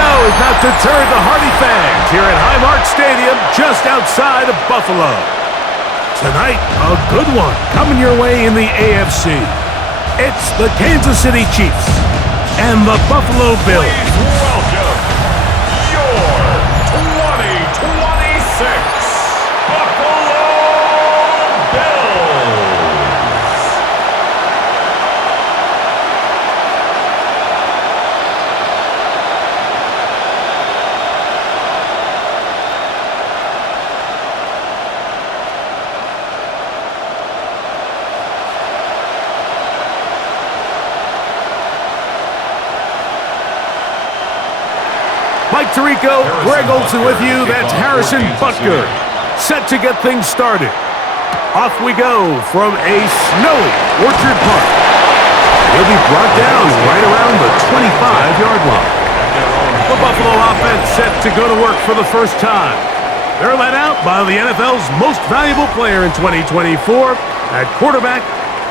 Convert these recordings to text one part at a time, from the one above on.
go is not deterred the Hardy fans here at Highmark Stadium just outside of Buffalo. Tonight, a good one coming your way in the AFC. It's the Kansas City Chiefs and the Buffalo Bills. Please welcome your 2026 Buffalo Bills. Mike Tirico, Greg Olson with you. That's Harrison Butker, set to get things started. Off we go from a snowy Orchard Park. He'll be brought down right around the 25-yard line. The Buffalo offense set to go to work for the first time. They're led out by the NFL's most valuable player in 2024, at quarterback,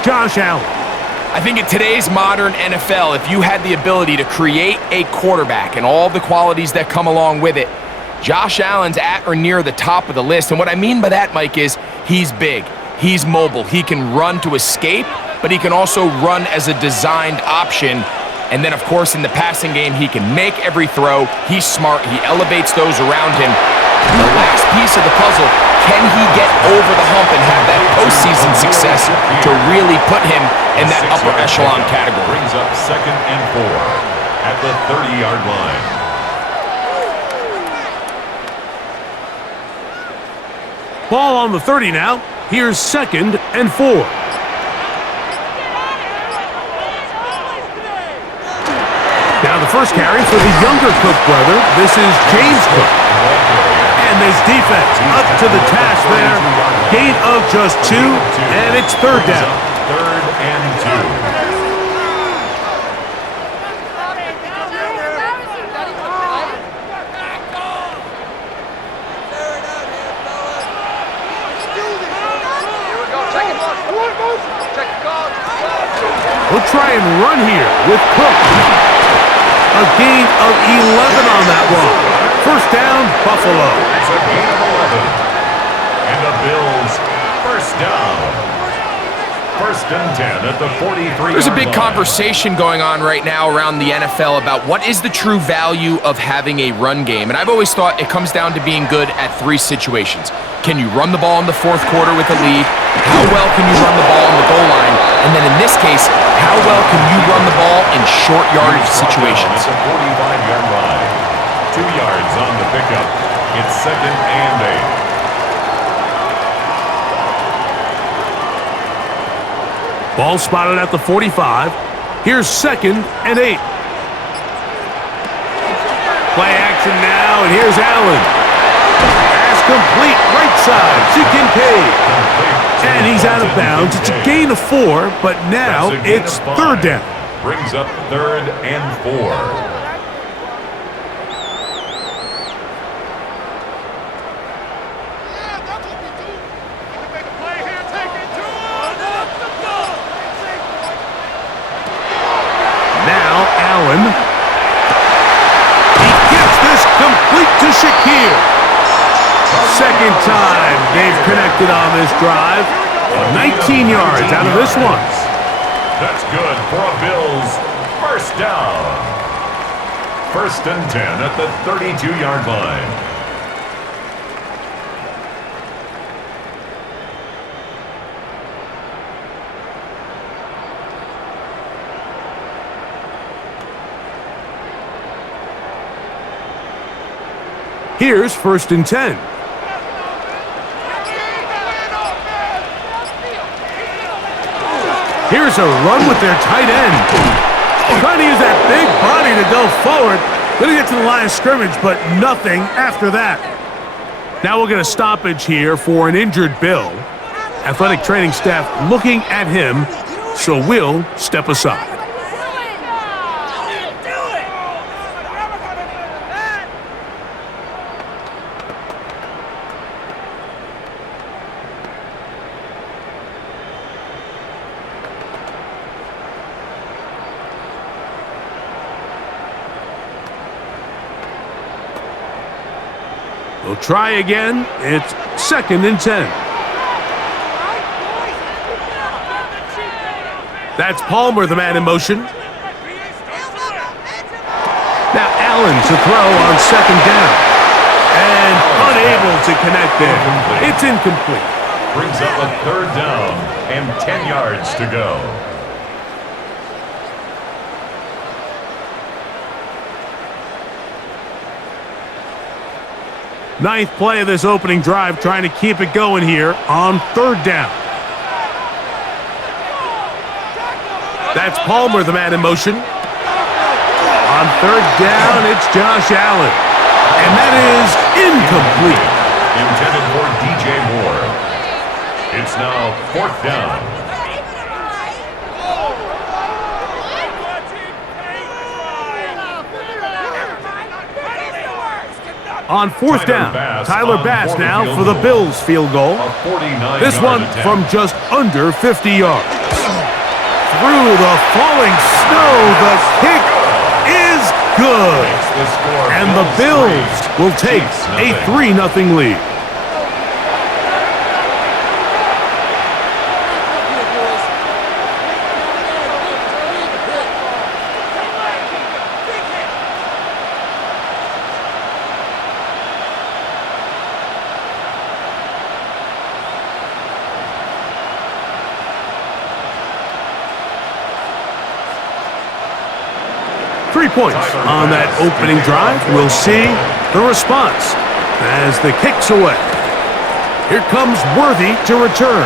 Josh Allen. I think in today's modern NFL, if you had the ability to create a quarterback and all the qualities that come along with it, Josh Allen's at or near the top of the list. And what I mean by that, Mike, is he's big, he's mobile, he can run to escape, but he can also run as a designed option. And then, of course, in the passing game, he can make every throw. He's smart, he elevates those around him. The last piece of the puzzle, can he get over the hump and have that postseason success to really put him in that upper echelon category? Brings up 2nd and 4 at the 30-yard line. Ball on the 30 now. Here's 2nd and 4. Now the first carry for the younger Cook brother. This is James Cook. And this defense up to the task there. Gain of just 2, and it's 3rd down. 3rd and 2. We'll try and run here with Cook. A gain of 11 on that one. First down, Buffalo. It's a gain of 11. And the Bills, first down. 1st and 10 at the 43-yard line. There's a big conversation going on right now around the NFL about what is the true value of having a run game. And I've always thought it comes down to being good at 3 situations. Can you run the ball in the 4th quarter with a lead? How well can you run the ball on the goal line? And then in this case, how well can you run the ball in short yardage situations? It's a 45-yard line. 2 yards on the pickup. It's 2nd and 8. Ball spotted at the 45. Here's 2nd and 8. Play action now, and here's Allen. Pass complete, right side to Kincaid. And he's out of bounds. It's a gain of 4, but now it's 3rd down. Brings up 3rd and 4. He gets this complete to Shakir. 2nd time they've connected on this drive. 19 yards out of this one. That's good for a Bills first down. 1st and 10 at the 32-yard line. Here's 1st and 10. Here's a run with their tight end. Trying to use that big body to go forward. Going to get to the line of scrimmage, but nothing after that. Now we'll get a stoppage here for an injured Bill. Athletic training staff looking at him, so we'll step aside. We'll try again. It's 2nd and 10. That's Palmer, the man in motion. Now Allen to throw on 2nd down. And unable to connect there. It's incomplete. Brings up a 3rd down and 10 yards to go. Ninth play of this opening drive, trying to keep it going here on 3rd down. That's Palmer, the man in motion. On 3rd down, it's Josh Allen. And that is incomplete. Intended for DJ Moore. It's now 4th down. On 4th down, Tyler Bass now for the Bills field goal. This one from just under 50 yards. Through the falling snow, the kick is good. And the Bills will take a 3-0 lead. Points on that opening drive. We'll see the response as the kick's away. Here comes Worthy to return.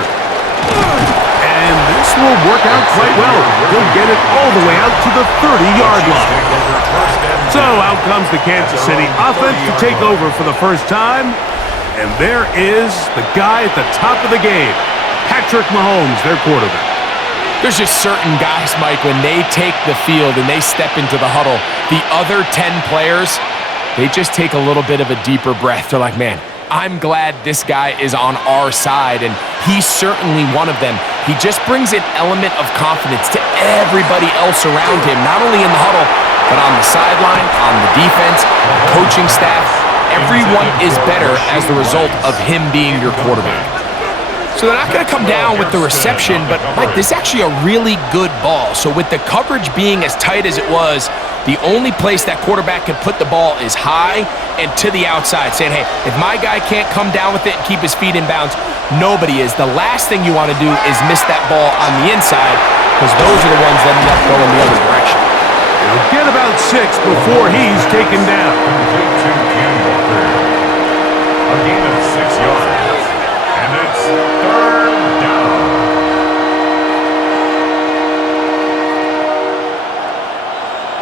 And this will work out quite well. He'll get it all the way out to the 30-yard line. So out comes the Kansas City offense to take over for the first time. And there is the guy at the top of the game, Patrick Mahomes, their quarterback. There's just certain guys, Mike, when they take the field and they step into the huddle, the other 10 players, they just take a little bit of a deeper breath. They're like, man, I'm glad this guy is on our side, and he's certainly one of them. He just brings an element of confidence to everybody else around him, not only in the huddle, but on the sideline, on the defense, the coaching staff. Everyone is better as the result of him being your quarterback. So they're not going to come down with the reception, but, Mike, this is actually a really good ball. So with the coverage being as tight as it was, the only place that quarterback can put the ball is high and to the outside, saying, hey, if my guy can't come down with it and keep his feet in bounds, nobody is. The last thing you want to do is miss that ball on the inside, because those are the ones that end up going the other direction. He'll get about 6 before he's taken down. A gain of 6 yards. And it's 3rd down.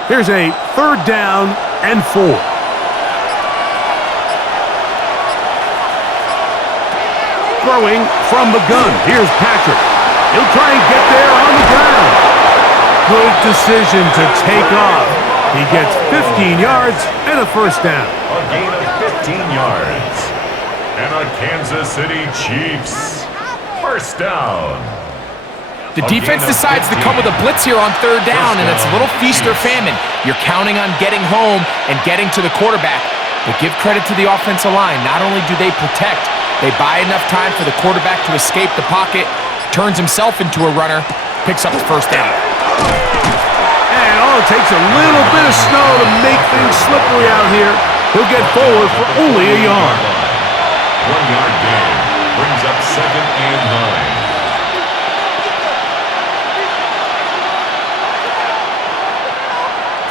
Here's a 3rd down and 4. Throwing from the gun. Here's Patrick. He'll try and get there on the ground. Good decision to take off. He gets 15 yards and a 1st down. A gain of 15 yards. And the Kansas City Chiefs, 1st down. The defense decides to come with a blitz here on 3rd down, and it's a little feast or famine. You're counting on getting home and getting to the quarterback. But give credit to the offensive line. Not only do they protect, they buy enough time for the quarterback to escape the pocket, turns himself into a runner, picks up the 1st down. And all it takes a little bit of snow to make things slippery out here. He'll get forward for only a yard. 1-yard gain brings up 2nd and 9.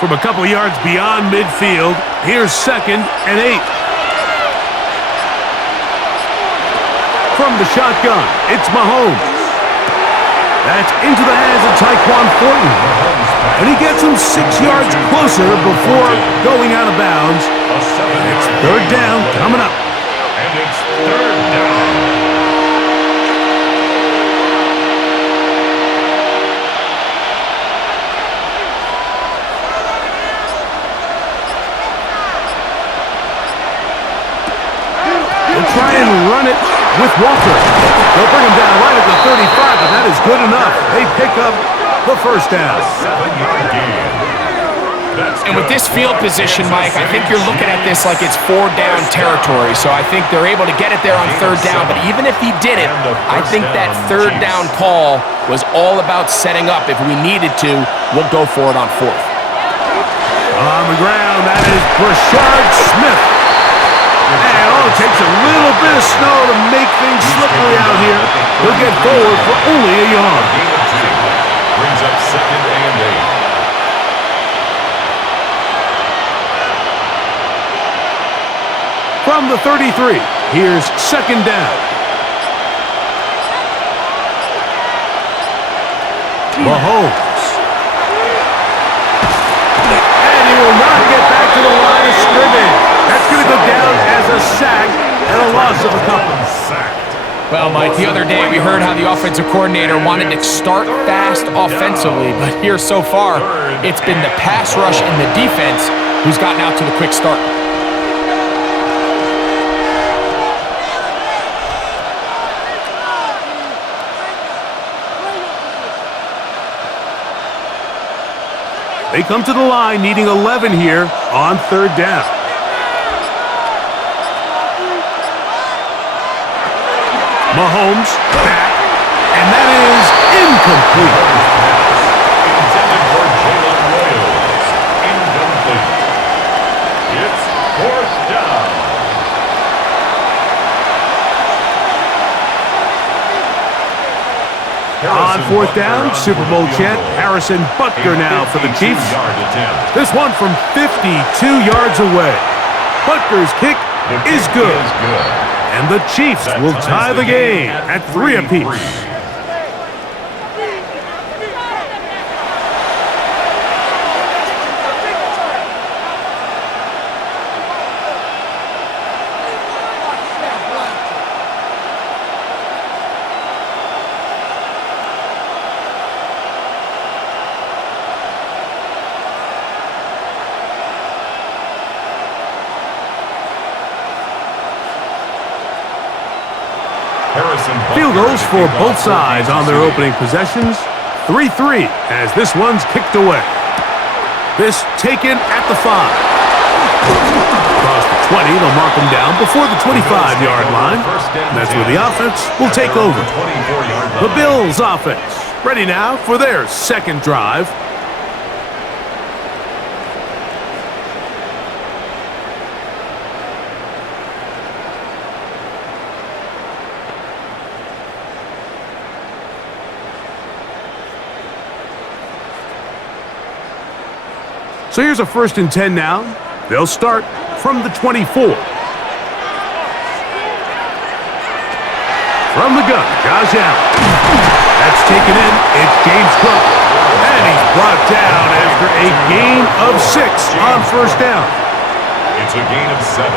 From a couple yards beyond midfield, here's 2nd and 8. From the shotgun, it's Mahomes. That's into the hands of Tyquan Thornton. And he gets him 6 yards closer before going out of bounds. It's 3rd down coming up. And it's 3rd down. They'll try and run it with Walker. They'll bring him down right at the 35, but that is good enough. They pick up the 1st down. 7-yard gain. And with this field position, Mike, I think you're looking at this like it's 4-down territory. So I think they're able to get it there on 3rd down. But even if he did it, I think that 3rd down call was all about setting up. If we needed to, we'll go for it on 4th. On the ground, that is Brashard Smith. And it takes a little bit of snow to make things slippery out here. He'll get forward for only a yard. Brings up 2nd and 8. From the 33, here's 2nd down. Mahomes. And he will not get back to the line of scrimmage. That's going to go down as a sack and a loss of a couple. Well, Mike, the other day we heard how the offensive coordinator wanted to start fast offensively, but here so far, it's been the pass rush and the defense who's gotten out to the quick start. They come to the line needing 11 here on 3rd down. Mahomes back, and that is incomplete. Intended for Jalen Williams. Incomplete. It's 4th down. On 4th down, Super Bowl champ Harrison Butker now for the Chiefs. This one from 52 yards away. Butker's kick is good. And the Chiefs will tie the game at 3 apiece. Field goals for both sides on their opening possessions. 3-3 as this one's kicked away. This taken at the 5. Across the 20, they'll mark them down before the 25-yard line. And that's where the offense will take over. The Bills offense ready now for their 2nd drive. So here's a 1st and 10 now. They'll start from the 24. From the gun, Josh Allen. That's taken in. It's James Cook. And he's brought down after a gain of 6 on 1st down. It's a gain of 7.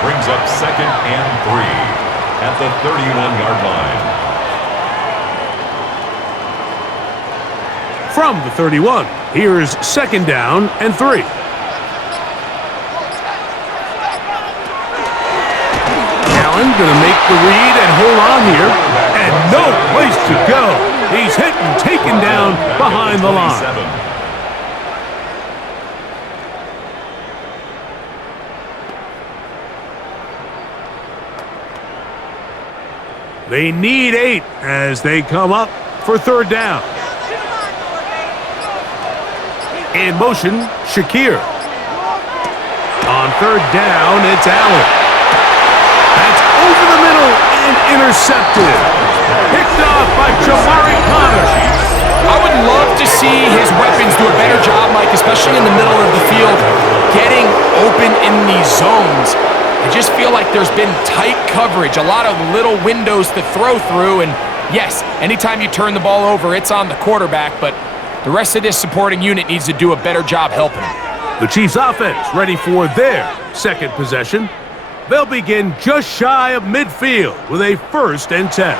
Brings up 2nd and 3 at the 31-yard line. From the 31, here's 2nd down and 3. Allen gonna make the read and hold on here, and no place to go. He's hit and taken down behind the line. They need 8 as they come up for 3rd down. In motion, Shakir. On 3rd down, it's Allen. That's over the middle and intercepted. Picked off by Jamari Connor. I would love to see his weapons do a better job, Mike, especially in the middle of the field, getting open in these zones. I just feel like there's been tight coverage, a lot of little windows to throw through, and yes, anytime you turn the ball over, it's on the quarterback, but the rest of this supporting unit needs to do a better job helping him. The Chiefs offense ready for their 2nd possession. They'll begin just shy of midfield with a 1st and 10.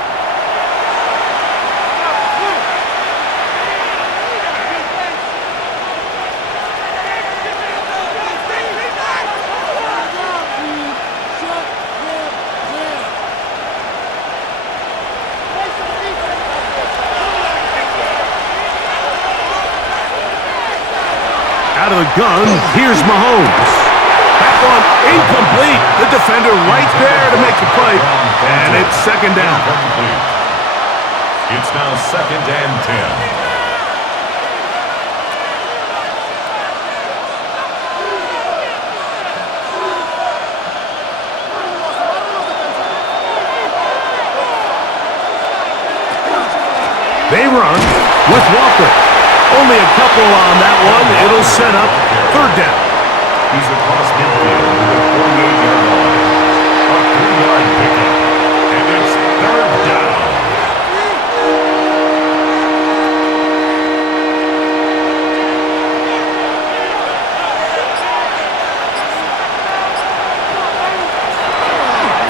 Out of the gun. Here's Mahomes. That one incomplete. The defender right there to make the play. And it's second down. It's now 2nd and 10. They run with Walker. Only a couple on that one. It'll set up 3rd down. He's across midfield to the 48-yard line. A 3-yard pickup. And it's 3rd down.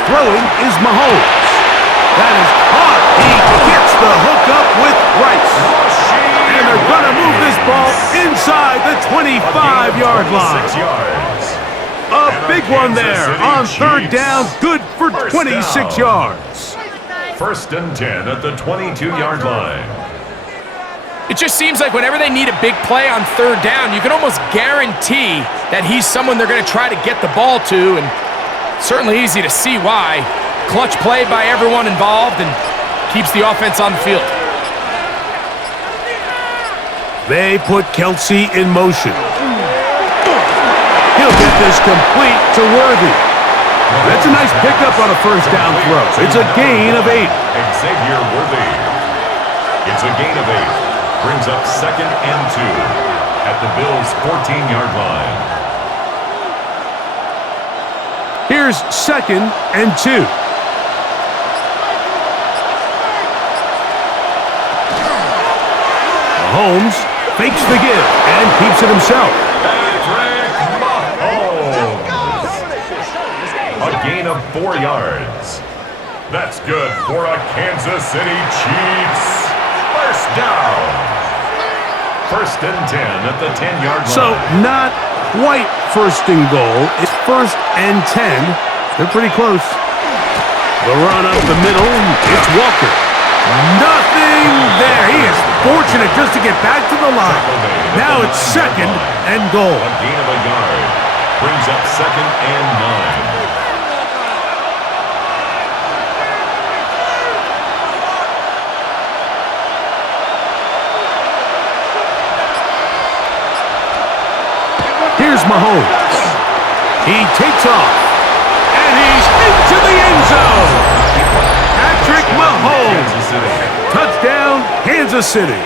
Throwing is Mahomes. That is caught. He gets the hook up with Rice. And they're going to move this ball inside the 25-yard line. 6 yards. A big one there on 3rd down. Good for 26 yards. 1st and 10 at the 22-yard line. It just seems like whenever they need a big play on 3rd down, you can almost guarantee that he's someone they're going to try to get the ball to, and certainly easy to see why. Clutch play by everyone involved and keeps the offense on the field. They put Kelsey in motion. He'll get this complete to Worthy. That's a nice pickup on a 1st down throw. It's a gain of 8. Xavier Worthy. It's a gain of 8. Brings up 2nd and 2 at the Bills' 14-yard line. Here's 2nd and 2. Mahomes fakes the give and keeps it himself. A gain of 4 yards. That's good for a Kansas City Chiefs. 1st down. 1st and 10 at the 10-yard line. So not quite 1st and goal. It's 1st and 10. They're pretty close. The run up the middle. It's Walker. Nothing there. He is fortunate just to get back to the line. Now it's 2nd and goal. A gain of a yard. Brings up 2nd and 9. Here's Mahomes. He takes off. And he's into the end zone. Patrick Mahomes. Touchdown, Kansas City.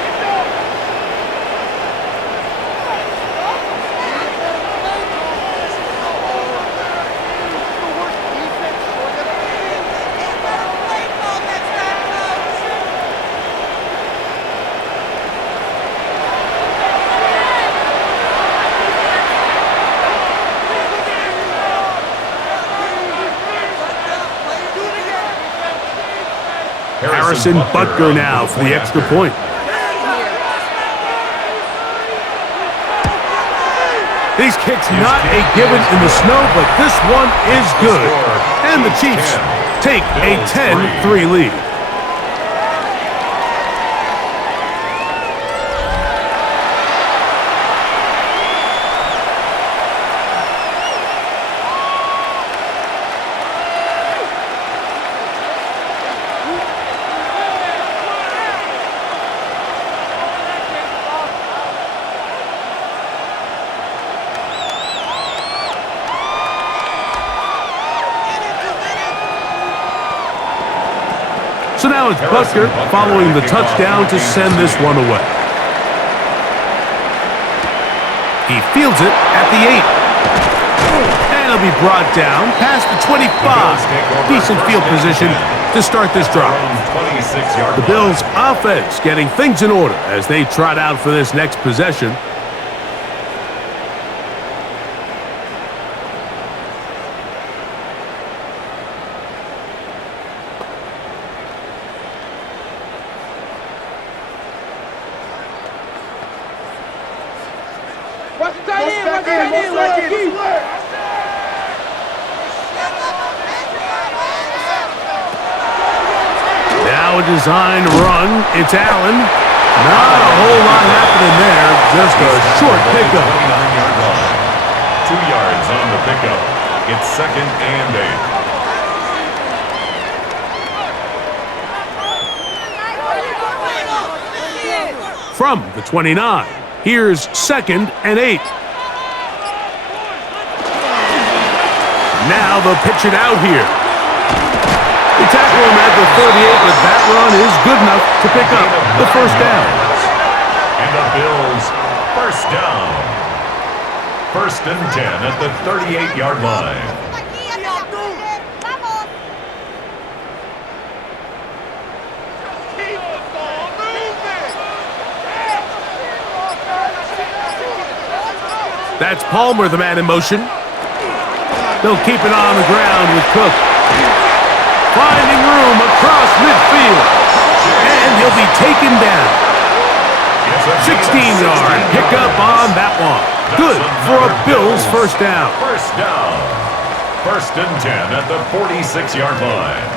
Harrison Butker now for the extra point. These kicks not a given in the snow, but this one is good. And the Chiefs take a 10-3 lead. So now it's Butker following the touchdown to send this one away. He fields it at the 8. And it'll be brought down past the 25. Decent field position to start this drive. The Bills' offense getting things in order as they trot out for this next possession. Now a designed run. It's Allen. Not a whole lot happening there. Just a short pickup. 2 yards on the pickup. It's 2nd and 8. From the 29, here's 2nd and 8. Now they'll pitch it out here. They tackle him at the 38, but that run is good enough to pick up the first down. And the Bills, first down. 1st and 10 at the 38-yard line. That's Palmer, the man in motion. They'll keep it on the ground with Cook. Finding room across midfield. And he'll be taken down. 16-yard pickup on that one. Good for a Bills first down. First down. 1st and 10 at the 46-yard line.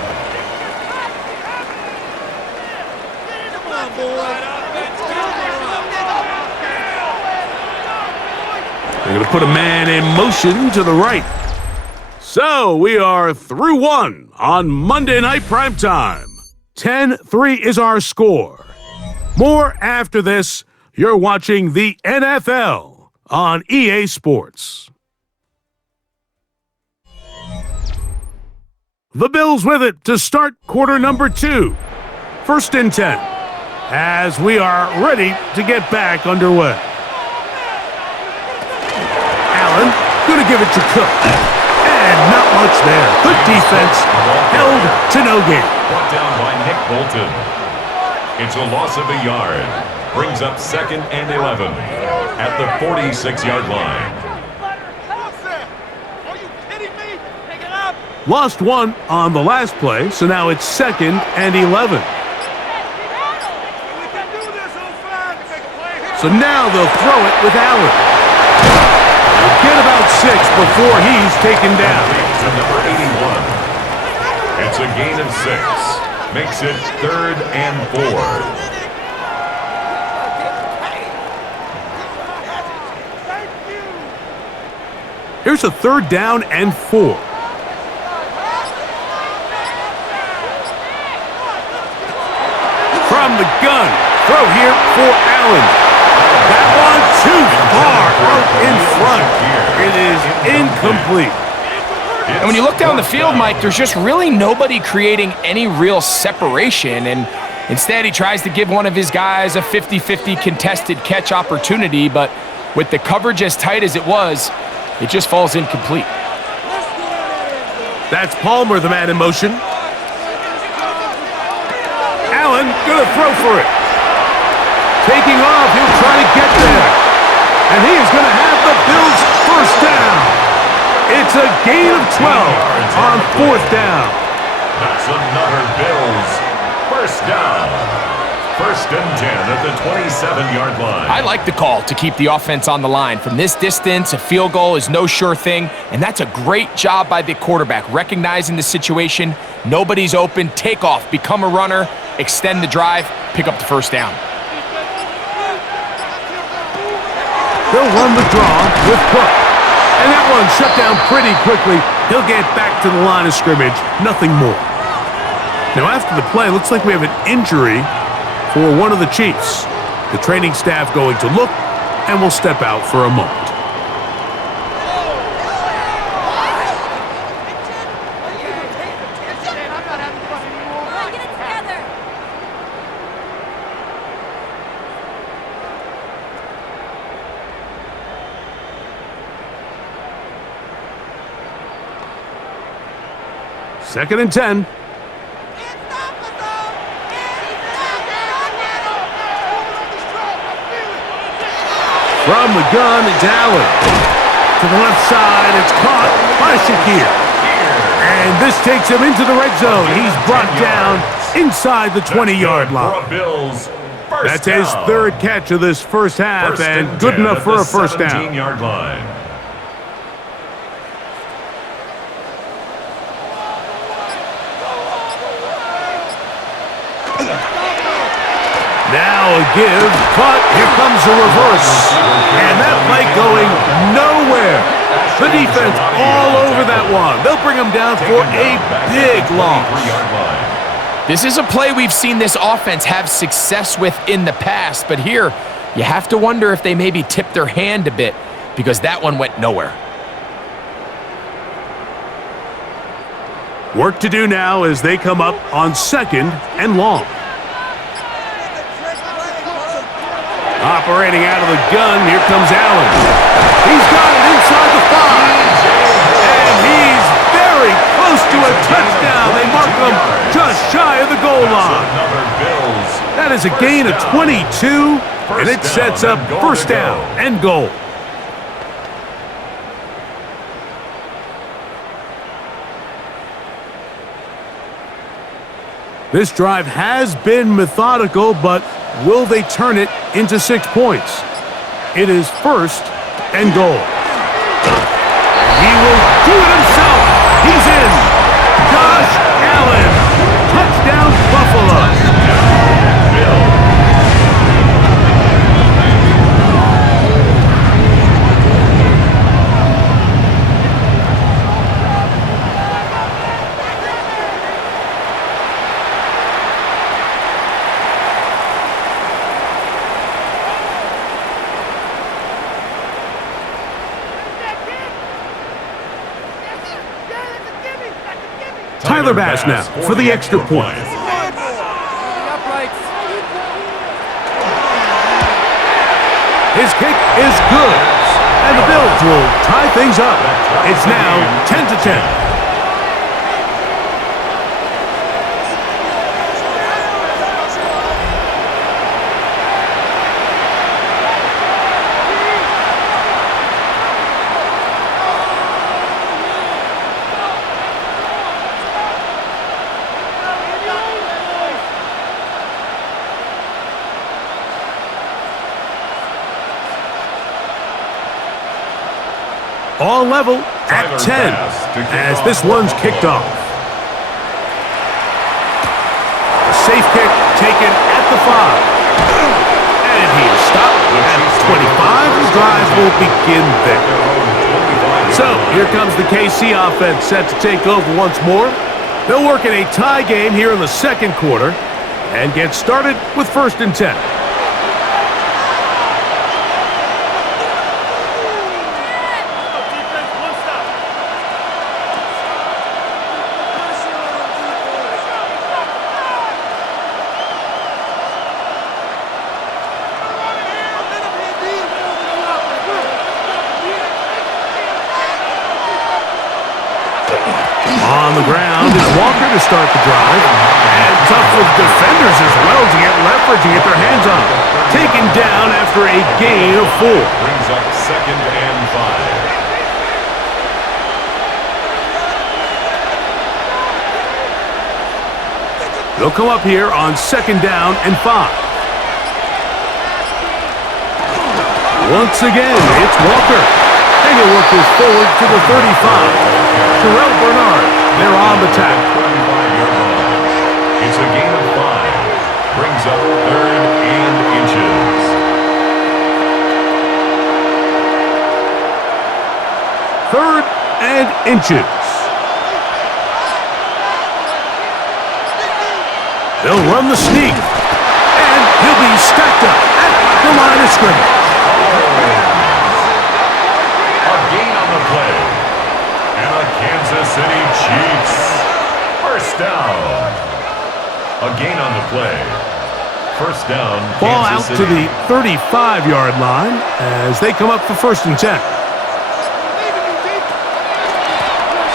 They're going to put a man in motion to the right. So we are through one on Monday Night Primetime. 10-3 is our score. More after this. You're watching the NFL on EA Sports. The Bills with it to start quarter number 2. 1st and 10. As we are ready to get back underway. Allen, going to give it to Cook. And not much there. Good defense. Held to no gain. Brought down by Nick Bolton. It's a loss of a yard. Brings up 2nd and 11 at the 46-yard line. Are you kidding me? Pick it up. Lost one on the last play, so now it's 2nd and 11. So now they'll throw it with Allen. They'll get about 6 before he's taken down. To number 81. It's a gain of 6. Makes it 3rd and 4. Here's a 3rd down and 4. From the gun, throw here for Allen. That one too far out in front. It is incomplete. And when you look down the field, Mike, there's just really nobody creating any real separation. And instead, he tries to give one of his guys a 50-50 contested catch opportunity. But with the coverage as tight as it was, it just falls incomplete. That's Palmer, the man in motion. Allen gonna throw for it. Taking off, he'll try to get there. And he is gonna have the Bills first down. It's a gain of 12 on 4th down. That's another Bills first down. 1st and 10 at the 27-yard line. I like the call to keep the offense on the line. From this distance, a field goal is no sure thing, and that's a great job by the quarterback, recognizing the situation. Nobody's open. Take off, become a runner, extend the drive, pick up the first down. They'll run the draw with Cook. And that one shut down pretty quickly. He'll get back to the line of scrimmage, nothing more. Now after the play, looks like we have an injury for one of the Chiefs. The training staff going to look, and will step out for a moment. Second and 10. From the gun, it's Allen. To the left side, it's caught by Shakir. And this takes him into the red zone. He's brought down inside the 20-yard line. That's his 3rd catch of this first half, and good enough for a first down. 17-yard line. Now a give, but here comes a reverse. And that play going nowhere. The defense all over that one. They'll bring him down for a big loss. This is a play we've seen this offense have success with in the past, but here you have to wonder if they maybe tipped their hand a bit because that one went nowhere. Work to do now as they come up on 2nd and long. Operating out of the gun, here comes Allen. He's got it inside the 5. And he's very close to a touchdown. They mark him just shy of the goal line. That is a gain of 22, and it sets up first down and goal. This drive has been methodical, but will they turn it into 6 points? It is first and goal. He will do it himself. He's in. Josh Allen. Touchdown, Buffalo. Tyler Bass now for the extra point. His kick is good, and the Bills will tie things up. It's now 10-10. All level at 10 as this one's kicked off. A safe kick taken at the 5. And he is stopped at 25. The drive will begin there. So here comes the KC offense set to take over once more. They'll work in a tie game here in the 2nd quarter and get started with 1st and 10. On the ground is Walker to start the drive. And tough with defenders as well to get leverage and get their hands on him. Taken down after a gain of 4. Brings up 2nd and 5. They'll come up here on 2nd down and 5. Once again, it's Walker. And he'll work this forward to the 35. Terrell Bernard, they're on the tackle. It's a gain of 5. Brings up 3rd and inches. Third and inches. They'll run the sneak. And he'll be stacked up at the line of scrimmage. A gain on the play. And the Kansas City Chiefs. First down. A gain on the play. First down, Ball Kansas out City. to the 35-yard line as they come up for 1st and 10.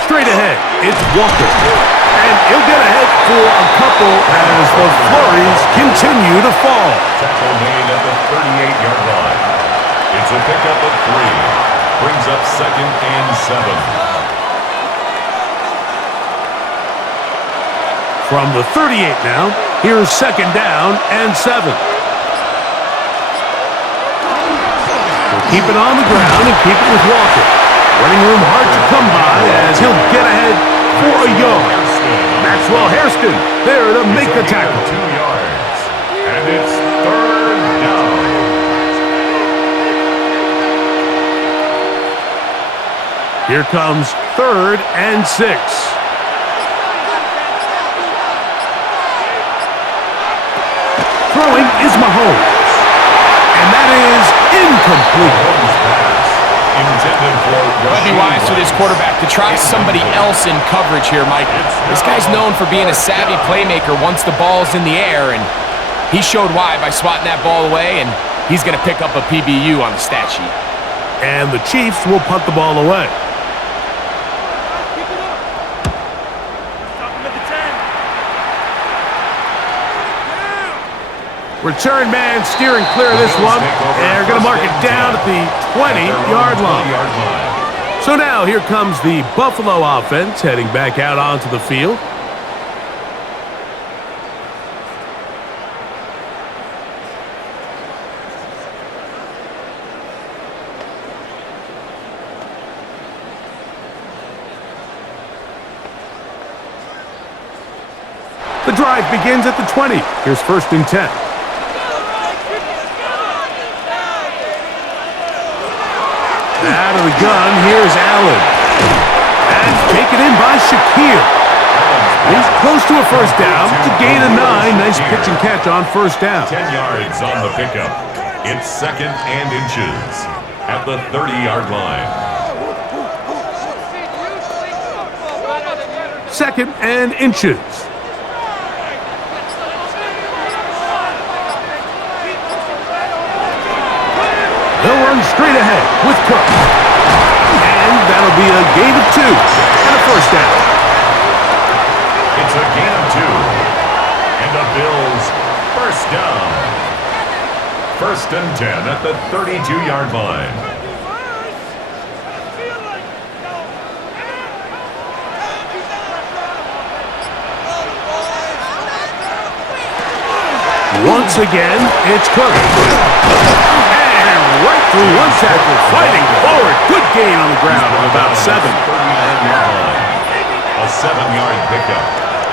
Straight ahead, it's Walker. And he'll get ahead for a couple as the flurries continue to fall. Tackle made at the 38-yard line. It's a pickup of 3. Brings up 2nd and 7. From the 38 now, here's 2nd down and 7. He'll keep it on the ground and keep it with Walker. Running room hard to come by as he'll get ahead for a yard. Maxwell Hairston there to make the tackle. 2 yards. And it's 3rd down. Here comes 3rd and 6. Throwing is Mahomes. And that is incomplete. Might be wise for this quarterback to try somebody else in coverage here, Mike. This guy's known for being a savvy playmaker once the ball's in the air, and he showed why by swatting that ball away, and he's going to pick up a PBU on the stat sheet. And the Chiefs will punt the ball away. Return man steering clear of this one. They're going to mark it down at the 20-yard line. So now here comes the Buffalo offense heading back out onto the field. The drive begins at the 20. Here's 1st and 10. Out of the gun, here's Allen. And taken in by Shaquille. He's close to a 1st down. It's a gain of 9. Nice pitch and catch on 1st down. 10 yards on the pickup. It's 2nd and inches at the 30-yard line. 2nd and inches. They'll run straight ahead with Cook. And that'll be a gain of 2 and a 1st down. It's a gain of 2. And the Bills 1st down. 1st and 10 at the 32-yard line. Once again, it's Cook. Right through one tackle, fighting forward. Good gain on the ground of about 7. A 7-yard pickup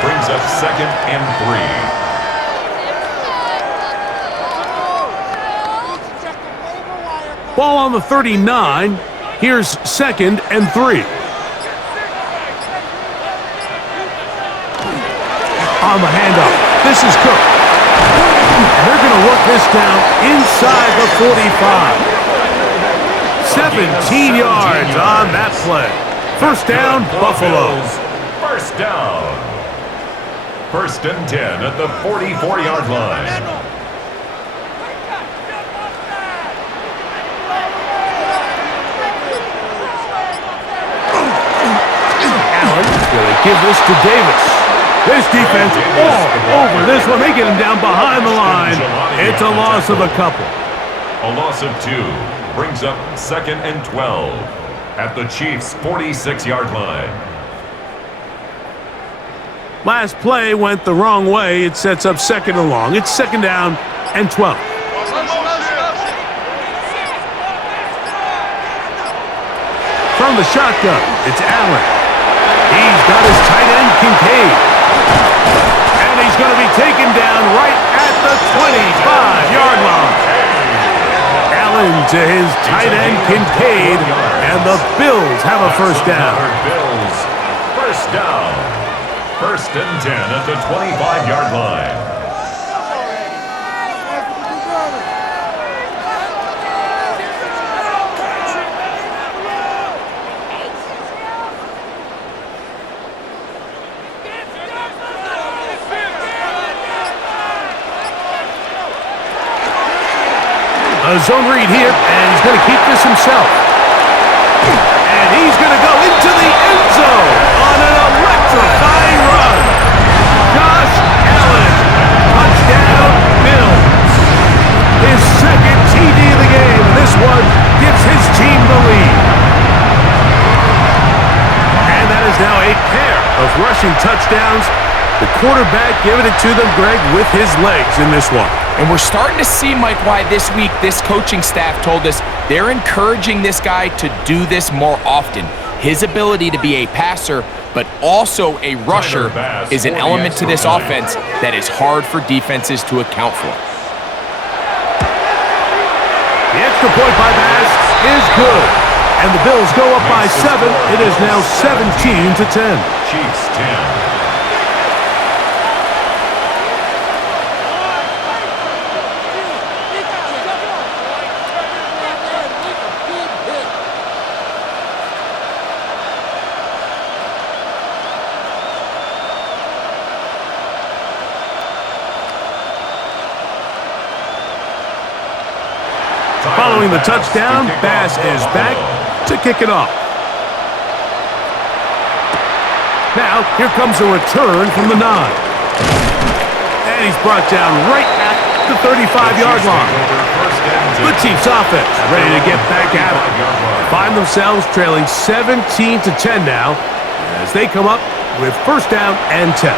brings up 2nd and 3. Ball on the 39. Here's 2nd and 3. On the handoff. This is Cook. And they're going to work this down inside the 45. 17 yards on that play. 1st down, Buffalo. 1st down. 1st and 10 at the 44-yard line. Allen going to give this to Davis. This defense all over this one. They get him down behind the line. It's a loss of a couple. A loss of 2 brings up 2nd and 12 at the Chiefs' 46-yard line. Last play went the wrong way. It sets up 2nd and long. It's 2nd down and 12. From the shotgun, it's Allen. He's got his tight end, Kincaid. And he's going to be taken down right at the 25-yard line. Allen to his tight end, Kincaid, and the Bills have a 1st down. Bills 1st down. 1st and 10 at the 25-yard line. A zone read here, and he's going to keep this himself. And he's going to go into the end zone on an electrifying run. Josh Allen, touchdown Bills. His 2nd TD of the game, and this one gives his team the lead. And that is now a pair of rushing touchdowns. The quarterback giving it to them, Greg, with his legs in this one. And we're starting to see, Mike, why this week this coaching staff told us they're encouraging this guy to do this more often. His ability to be a passer, but also a rusher, is an element to this offense that is hard for defenses to account for. The extra point by Bass is good. And the Bills go up by 7. It is now 17-10. Chiefs 10. Following the touchdown, Bass is back to kick it off. Now, here comes a return from the 9. And he's brought down right at the 35-yard line. The Chiefs offense ready to get back at it. Find themselves trailing 17-10 now as they come up with first down and 10.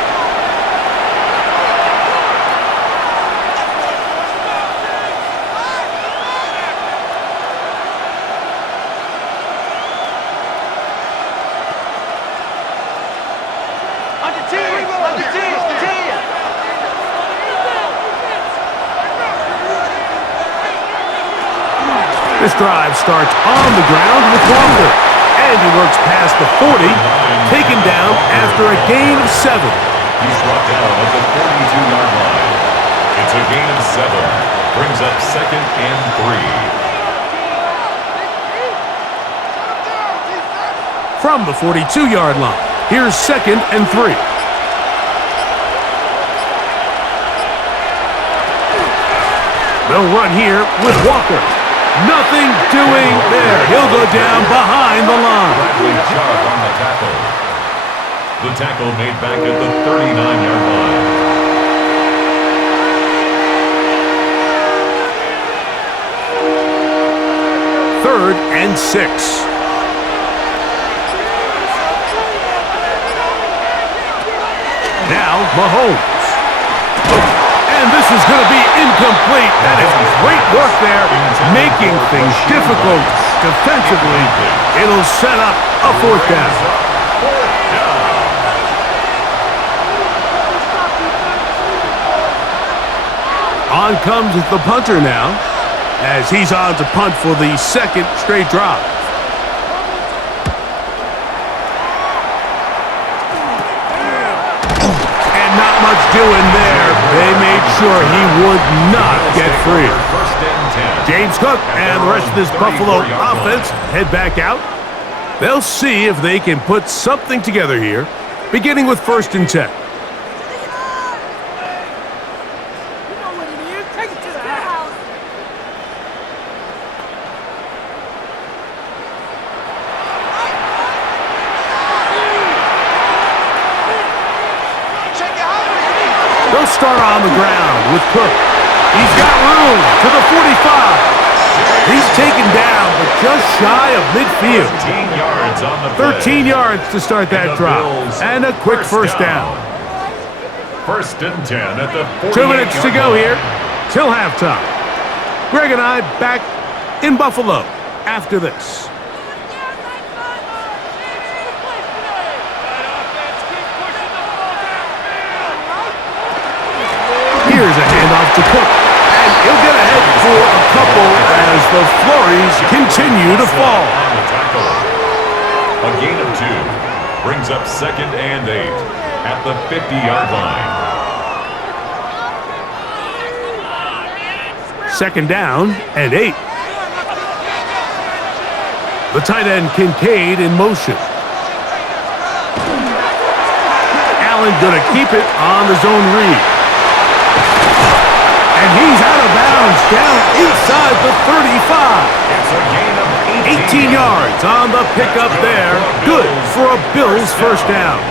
This drive starts on the ground with Walker, and he works past the 40, taken down after a gain of 7. He's brought down at the 42-yard line. It's a gain of 7. Brings up second and 3. From the 42-yard line, here's second and 3. They'll run here with Walker. Nothing doing there. He'll go down behind the line. Bradley Chubb on the tackle. The tackle made back at the 39-yard line. Third and 6. Now Mahomes. And this is going to be incomplete. That is great work there, making things difficult defensively. It'll set up a fourth down. On comes the punter now, as he's on to punt for the second straight drive. And not much doing there. They made sure he would not get free. James Cook and the rest of this Buffalo offense head back out. They'll see if they can put something together here, beginning with first and 10. They'll start on the ground with Cook. He's got room to the 45. He's taken down, but just shy of midfield. 13 yards on the play. 13 yards to start that drive. And a quick first down. First and 10 at the 48. 2 minutes to go here till halftime. Greg and I back in Buffalo after this. Here's a handoff to Cook, and he'll get ahead for a couple as the flurries continue to fall. A gain of 2 brings up second and 8 at the 50-yard line. Second down and 8. The tight end Kincaid in motion. Allen gonna keep it on the zone read. And he's out of bounds, down inside the 35. It's a gain of 18 yards on the pickup there. Good for a Bills first down.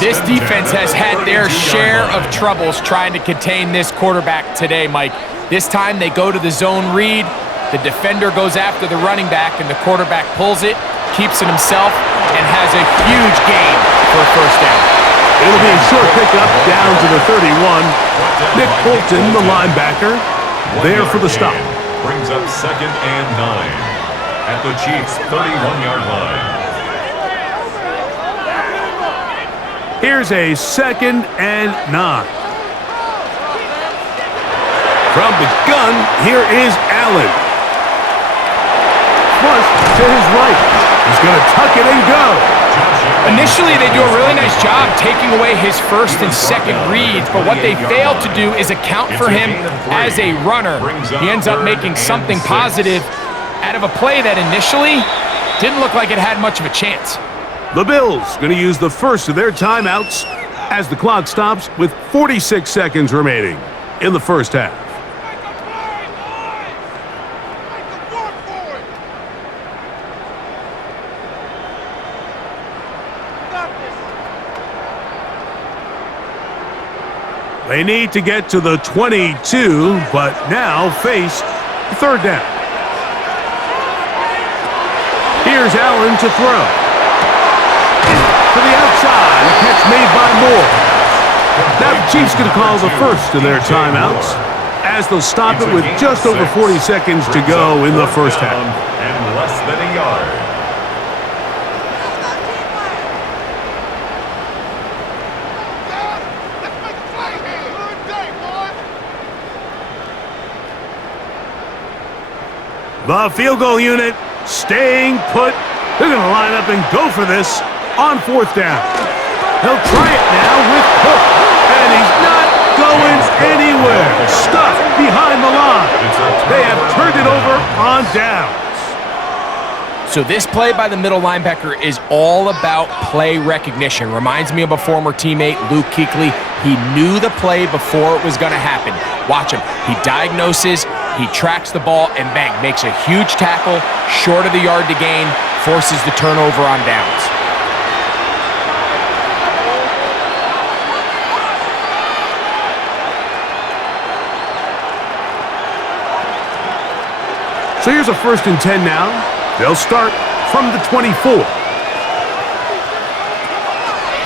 This defense has had their share of troubles trying to contain this quarterback today, Mike. This time they go to the zone read. The defender goes after the running back, and the quarterback pulls it, keeps it himself, and has a huge gain for a first down. It'll be a short pickup down to the 31. Nick Bolton, the linebacker, there for the stop. Brings up second and 9 at the Chiefs' 31-yard line. Here's a second and 9. From the gun, here is Allen. Flushed to his right. He's going to tuck it and go. Initially, they do a really nice job taking away his first and second reads, but what they fail to do is account for him as a runner. He ends up making something positive out of a play that initially didn't look like it had much of a chance. The Bills going to use the first of their timeouts as the clock stops with 46 seconds remaining in the first half. They need to get to the 22, but now face third down. Here's Allen to throw. To the outside, a catch made by Moore. Now the Chiefs going to call the first of their timeouts as they'll stop it with just over 40 seconds to go in the first half. And less than a yard. The field goal unit staying put. They're going to line up and go for this on fourth down. He'll try it now with Cook, and he's not going anywhere. Stuck behind the line. They have turned it over on downs. So this play by the middle linebacker is all about play recognition. Reminds me of a former teammate, Luke Kuechly. He knew the play before it was going to happen. Watch him. He diagnoses, he tracks the ball, and bang, makes a huge tackle, short of the yard to gain, forces the turnover on downs. So here's a 1st and 10 now. They'll start from the 24.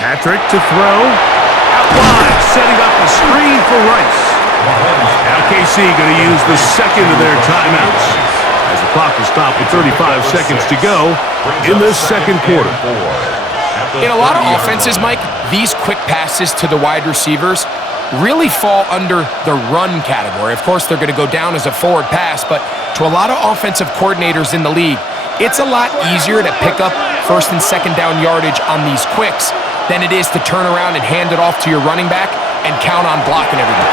Patrick to throw. Out wide, setting up the screen for Rice. Now KC going to use the second of their timeouts as the clock will stop with 35 seconds to go in this second quarter. In a lot of offenses, Mike, these quick passes to the wide receivers really fall under the run category. Of course, they're going to go down as a forward pass, but to a lot of offensive coordinators in the league, it's a lot easier to pick up 1st and 2nd down yardage on these quicks than it is to turn around and hand it off to your running back and count on blocking everybody.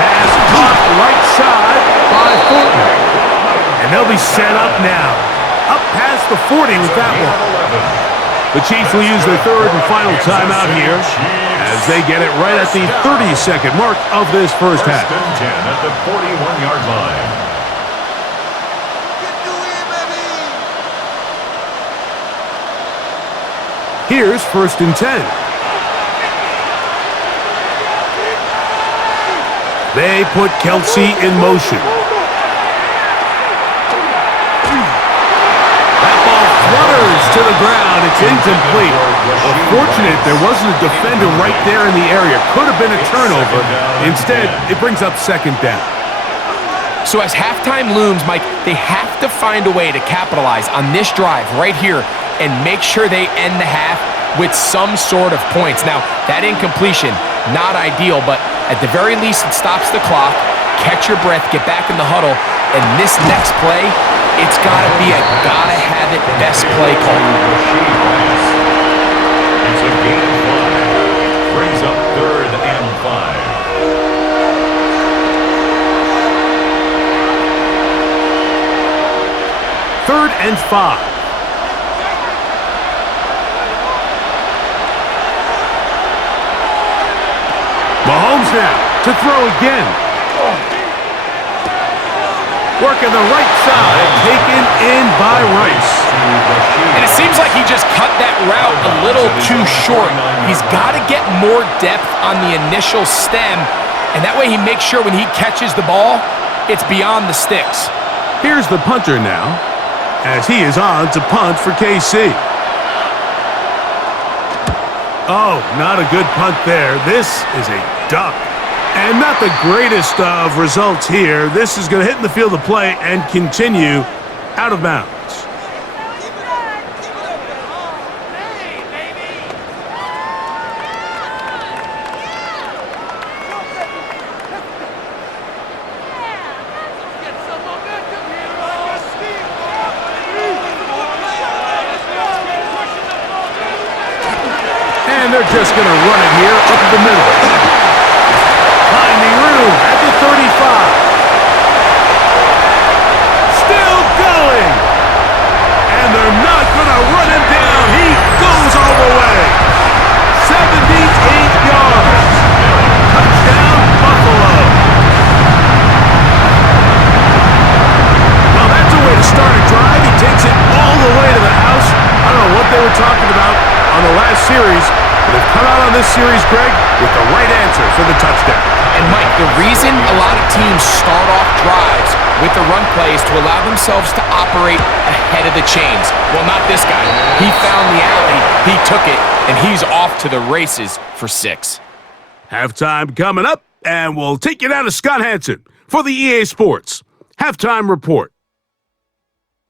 Pass caught right side by Thornton. And they'll be set up now. Up past the 40 with that one. The Chiefs will use their 3rd and final timeout here as they get it right at the 30-second mark of this first half. 1st and 10 at the 41-yard line. Here's 1st and 10. They put Kelsey in motion. That ball flutters to the ground. It's incomplete. Well, fortunate there wasn't a defender right there in the area. Could have been a turnover. Instead, it brings up 2nd down. So as halftime looms, Mike, they have to find a way to capitalize on this drive right here and make sure they end the half with some sort of points. Now, that incompletion, not ideal, but at the very least, it stops the clock. Catch your breath, get back in the huddle, and this next play, it's got to be a gotta-have-it best play call. It's a gain of 5. Brings up 3rd and 5. 3rd and 5. Mahomes now to throw again. Working the right side, taken in by Rice. And it seems like he just cut that route a little too short. He's got to get more depth on the initial stem, and that way he makes sure when he catches the ball, it's beyond the sticks. Here's the punter now, as he is on to punt for KC. Oh, not a good punt there. This is a duck. And not the greatest of results here. This is going to hit in the field of play and continue out of bounds. just going to run it here up the middle. Finding room at the 35. Still going. And they're not going to run him down. He goes all the way. 78 yards. Touchdown, Buffalo. Well, that's a way to start a drive. He takes it all the way to the house. I don't know what they were talking about on the last series, but they've come out on this series, Greg, with the right answer for the touchdown. And, Mike, the reason a lot of teams start off drives with the run plays to allow themselves to operate ahead of the chains. Well, not this guy. He found the alley, he took it, and he's off to the races for 6. Halftime coming up, and we'll take you down to Scott Hansen for the EA Sports Halftime Report.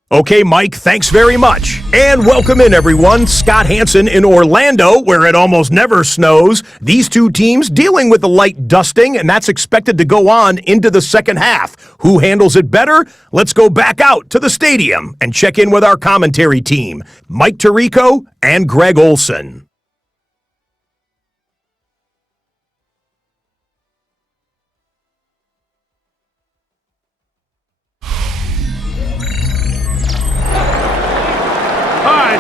Okay, Mike, thanks very much. And welcome in, everyone. Scott Hansen in Orlando, where it almost never snows. These two teams dealing with a light dusting, and that's expected to go on into the second half. Who handles it better? Let's go back out to the stadium and check in with our commentary team, Mike Tirico and Greg Olson.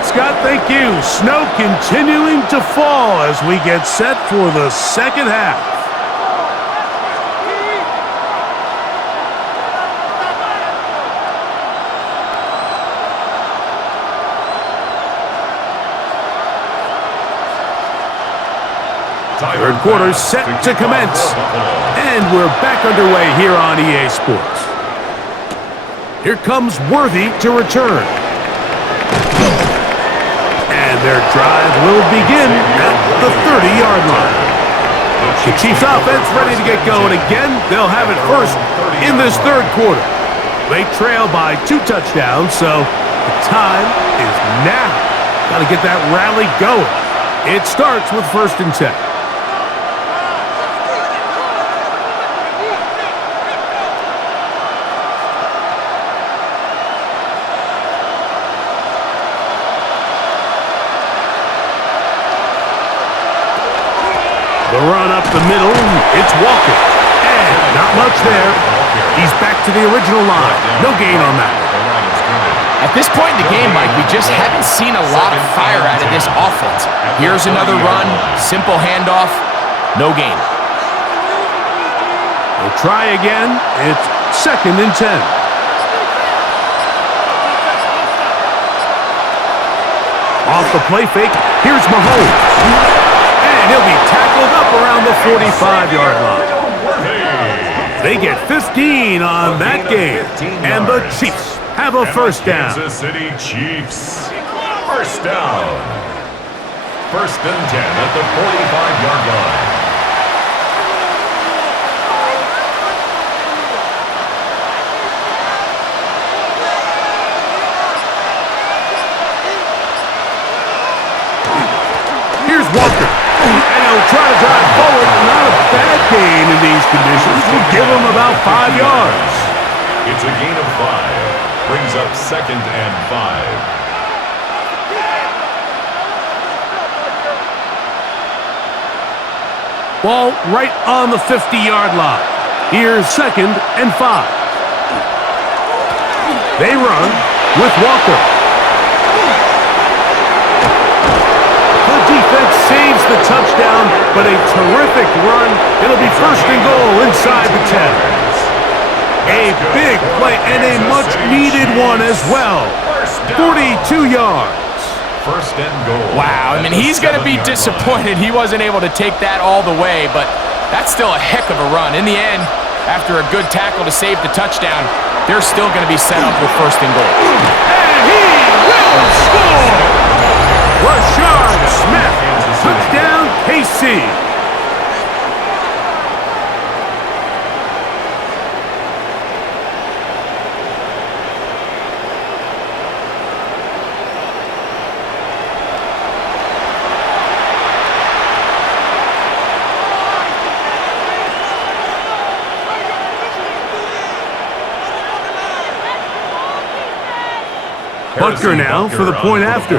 Scott, thank you. Snow continuing to fall as we get set for the second half. Third quarter set to commence. And we're back underway here on EA Sports. Here comes Worthy to return. And their drive will begin at the 30-yard line. The Chiefs offense ready to get going again. They'll have it first in this third quarter. They trail by 2 touchdowns, so the time is now. Got to get that rally going. It starts with 1st and 10. The run up the middle, it's Walker. And not much there. He's back to the original line. No gain on that. At this point in the game, Mike, we just haven't seen a lot of fire out of this offense. Here's another run, simple handoff, no gain. We'll try again. It's 2nd and 10. Off the play fake, here's Mahomes. And he'll be tackled up around the 45-yard line. They get 15 on that game. And the Chiefs have a first down. Kansas City Chiefs. First down. 1st and 10 at the 45-yard line. Here's Walker. And he'll try to drive forward. Not a bad gain in these conditions. We'll give him about 5 yards. It's a gain of 5. Brings up 2nd and 5. Ball right on the 50-yard line. Here's 2nd and 5. They run with Walker. The defense saves the touchdown, but a terrific run. It'll be 1st and goal inside the 10. A big play and a much-needed one as well. 42 yards. 1st and goal. Wow, I mean, he's going to be disappointed he wasn't able to take that all the way, but that's still a heck of a run. In the end, after a good tackle to save the touchdown, they're still going to be set up with 1st and goal. And he will score! Rashard Smith, touchdown KC. Butker now for the point after.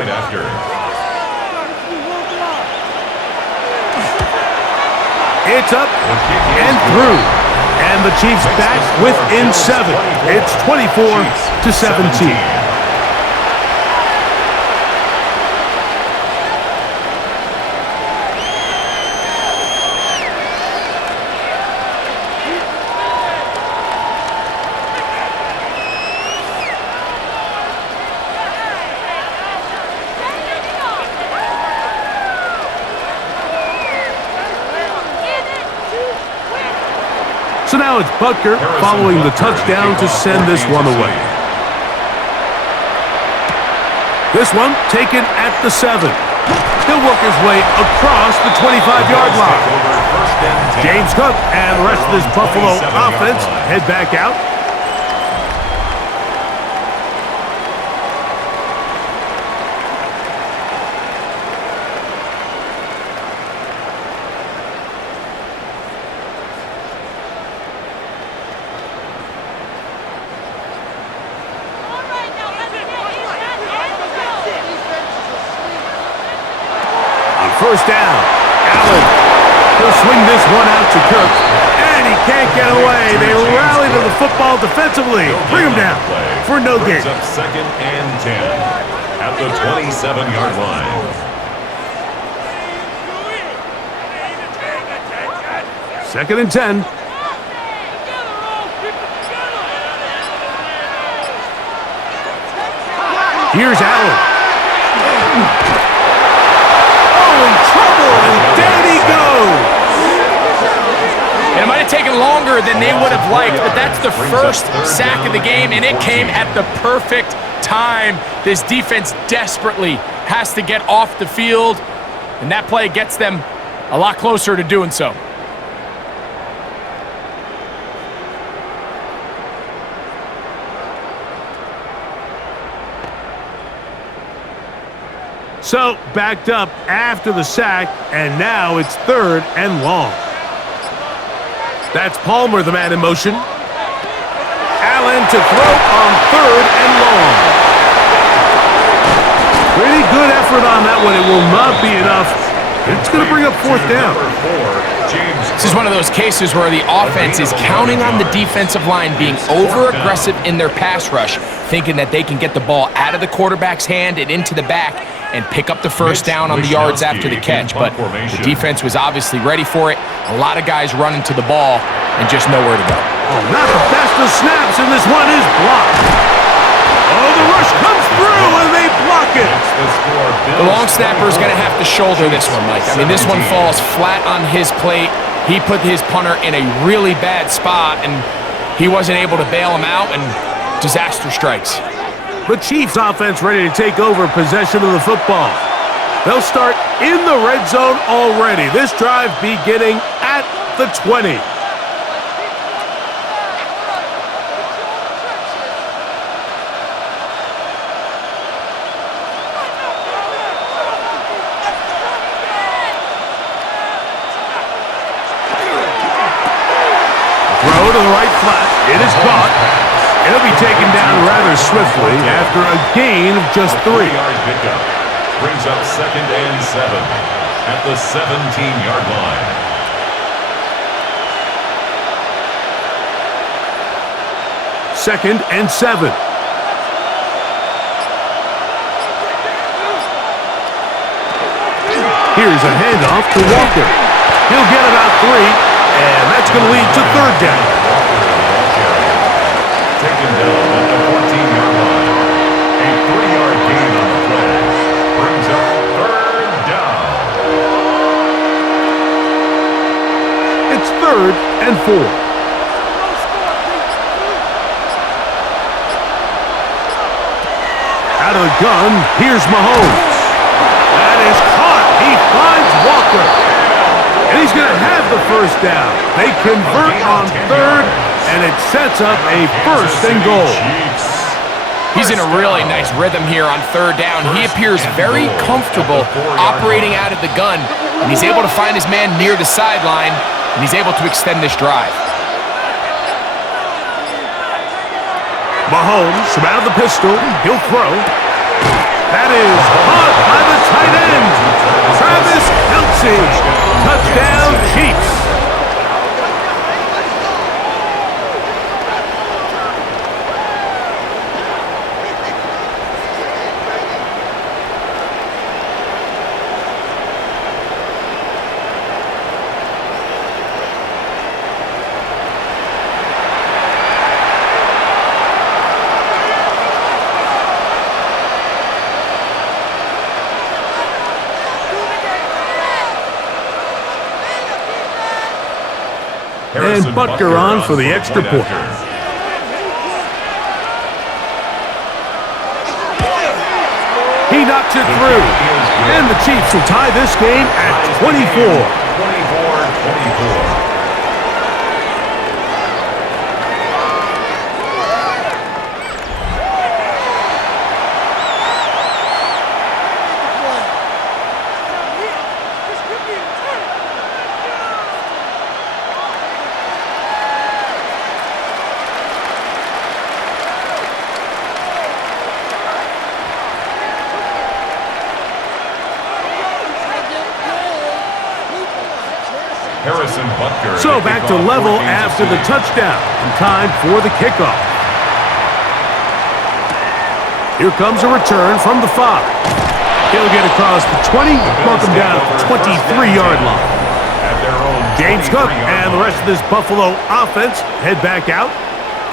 It's up and through. And the Chiefs back within 7. It's 24-17. So now it's Butker following the touchdown to send this one away. This one taken at the 7. He'll work his way across the 25-yard line. James Cook and the rest of this Buffalo offense head back out. First down, Allen. He'll swing this one out to Kirk, and he can't get away. They rally to the football defensively. Bring him down for no gain. Up 2nd and 10 at the 27-yard line. Second and 10. Here's Allen. In trouble, and down he goes. And it might have taken longer than they would have liked, but that's the first sack of the game, and it came at the perfect time. This defense desperately has to get off the field, and that play gets them a lot closer to doing so. So, backed up after the sack, and now it's 3rd and long. That's Palmer, the man in motion. Allen to throw on 3rd and long. Pretty good effort on that one. It will not be enough. It's going to bring up 4th down. This is one of those cases where the offense is counting on the defensive line being over-aggressive in their pass rush, thinking that they can get the ball out of the quarterback's hand and into the back and pick up the first down on the yards after the catch. But the defense was obviously ready for it. A lot of guys running to the ball and just nowhere to go. Oh, not the best of snaps, and this one is blocked. Oh, the rush comes through, and they block it. The long snapper is going to have to shoulder this one, Mike. I mean, this one falls flat on his plate. He put his punter in a really bad spot, and he wasn't able to bail him out, and disaster strikes. The Chiefs offense ready to take over possession of the football. They'll start in the red zone already. This drive beginning at the 20. Throw to the right flat. It is caught. It'll be taken down rather swiftly after a gain of just 3. Pickup brings up 2nd and 7 at the 17-yard line. Second and 7. Here's a handoff to Walker. He'll get about 3, and that's going to lead to 3rd down. Taken down at the 14-yard line. A 3-yard gain on the play brings up 3rd down. It's 3rd and 4. Out of the gun, here's Mahomes. That is caught. He finds Walker. And he's going to have the first down. They convert on 3rd, and it sets up a 1st and goal. He's in a really nice rhythm here on 3rd down. He appears very comfortable operating out of the gun, and he's able to find his man near the sideline, and he's able to extend this drive. Mahomes from out of the pistol. He'll throw. That is caught by the tight end, Travis Kelce. Touchdown, Chiefs. and Butker on for the extra point. He knocks it through. And the Chiefs will tie this game at 24. 24-24. So back to level after the touchdown, and time for the kickoff. Here comes a return from the 5. He'll get across the 20, mark him down at the 23-yard line. James Cook and the rest of this Buffalo offense head back out,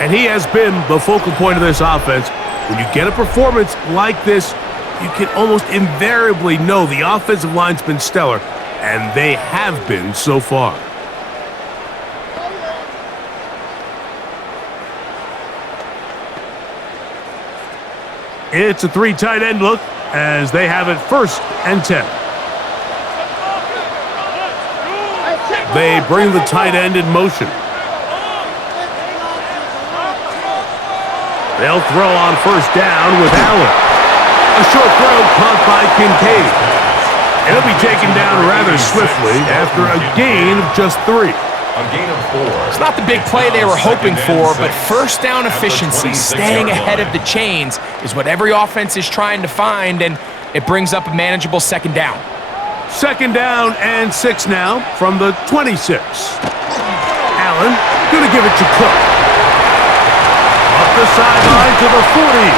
and he has been the focal point of this offense. When you get a performance like this, you can almost invariably know the offensive line's been stellar, and they have been so far. It's a 3 tight end look as they have it 1st and 10. They bring the tight end in motion. They'll throw on 1st down with Allen. A short throw caught by Kincaid. It'll be taken down rather swiftly after a gain of just 3. A gain of 4. It's not the big play they were hoping for, but 1st down efficiency, staying ahead of the chains, is what every offense is trying to find, and it brings up a manageable 2nd down. 2nd down and 6 now from the 26. Allen gonna give it to Cook. Up the sideline to the 40.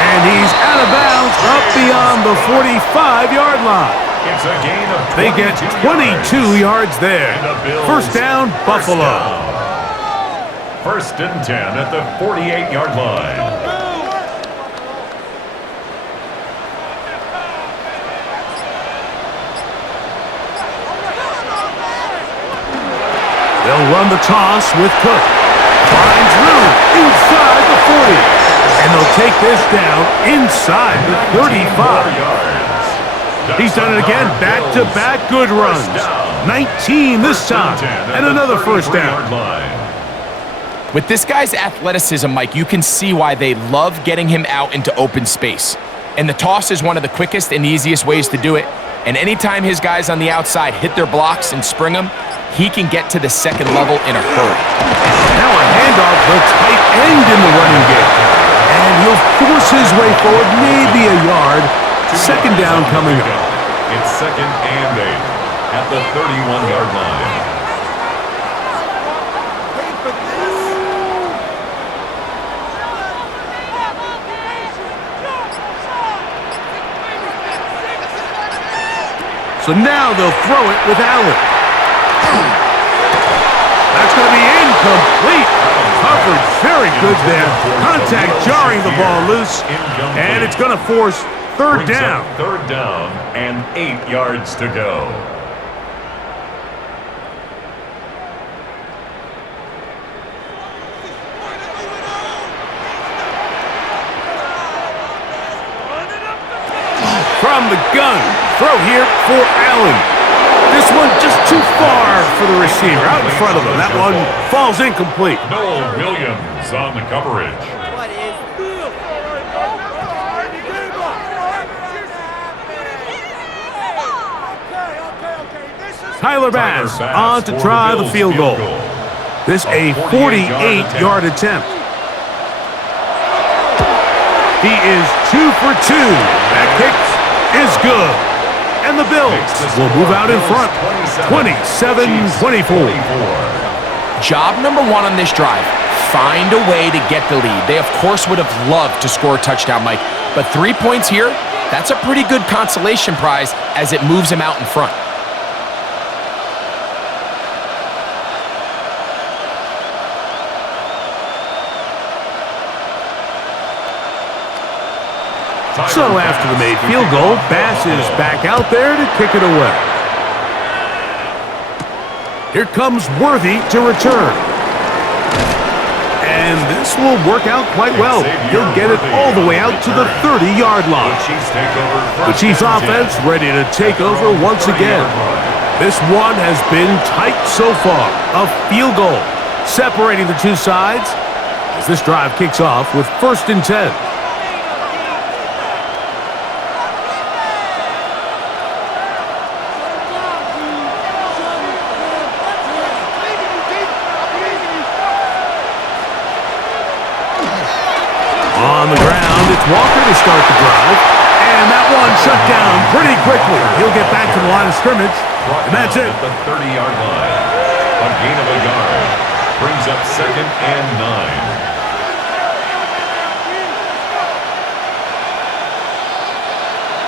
And he's out of bounds up beyond the 45-yard line. It's a gain of 22 They get 22 yards there. 1st down, Buffalo. 1st and 10 at the 48-yard line. They'll run the toss with Cook. Finds room inside the 40. And they'll take this down inside the 35. He's done it again, back-to-back good runs. 19 this time, and another 1st down. With this guy's athleticism, Mike, you can see why they love getting him out into open space. And the toss is one of the quickest and easiest ways to do it. And anytime his guys on the outside hit their blocks and spring them, he can get to the 2nd level in a hurry. Now a handoff, the tight end in the running game. And he'll force his way forward, maybe a yard. 2nd down coming up. It's 2nd and 8 at the 31-yard line. So now they'll throw it with Allen. That's going to be incomplete. Coverage very good there. Contact jarring the ball loose. And it's going to force 3rd down. 3rd down and 8 yards to go. From the gun, throw here for Allen. This one just too far for the receiver, out in front of him. That one falls incomplete. Noel Williams on the coverage. Tyler Bass on to try the field goal. This a 48-yard attempt. He is 2 for 2. That kick is good. And the Bills will move out in front, 27-24. Job number 1 on this drive, find a way to get the lead. They, of course, would have loved to score a touchdown, Mike. But 3 points here, that's a pretty good consolation prize as it moves him out in front. So after the made field goal, Bass is back out there to kick it away. Here comes Worthy to return. And this will work out quite well. He'll get it all the way out to the 30-yard line. The Chiefs offense ready to take over once again. This one has been tight so far. A field goal separating the two sides as this drive kicks off with 1st and 10. On the ground, it's Walker to start the drive. And that one shut down pretty quickly. He'll get back to the line of scrimmage. And that's it. At the 30-yard line. A gain of a yard. Brings up 2nd and 9.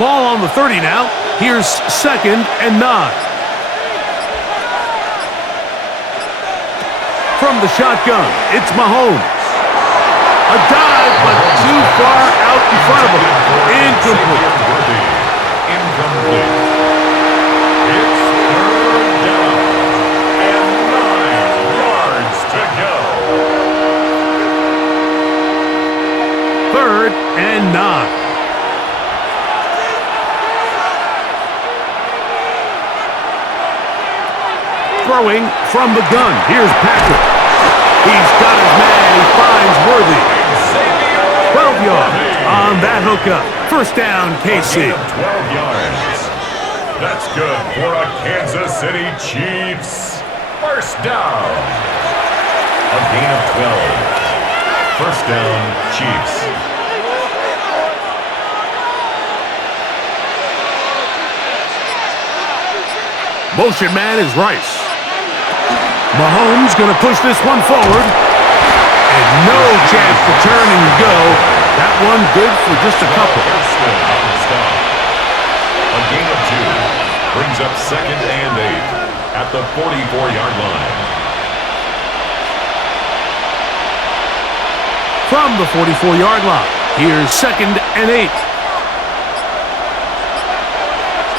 Ball on the 30 now. Here's 2nd and 9. From the shotgun, it's Mahomes. A dive, but too far out in front of him. Incomplete. Incomplete. It's 3rd down and 9 yards to go. 3rd and 9. Throwing from the gun. Here's Patrick. He's got his man. He finds Worthy. 12 yards on that hookup. 1st down, KC. 12 yards. That's good for a Kansas City Chiefs. 1st down. A gain of 12. 1st down, Chiefs. Motion man is Rice. Mahomes going to push this one forward. And no chance to turn and go. That one good for just a couple. A gain of 2. Brings up 2nd and 8 at the 44-yard line. From the 44-yard line, here's 2nd and 8.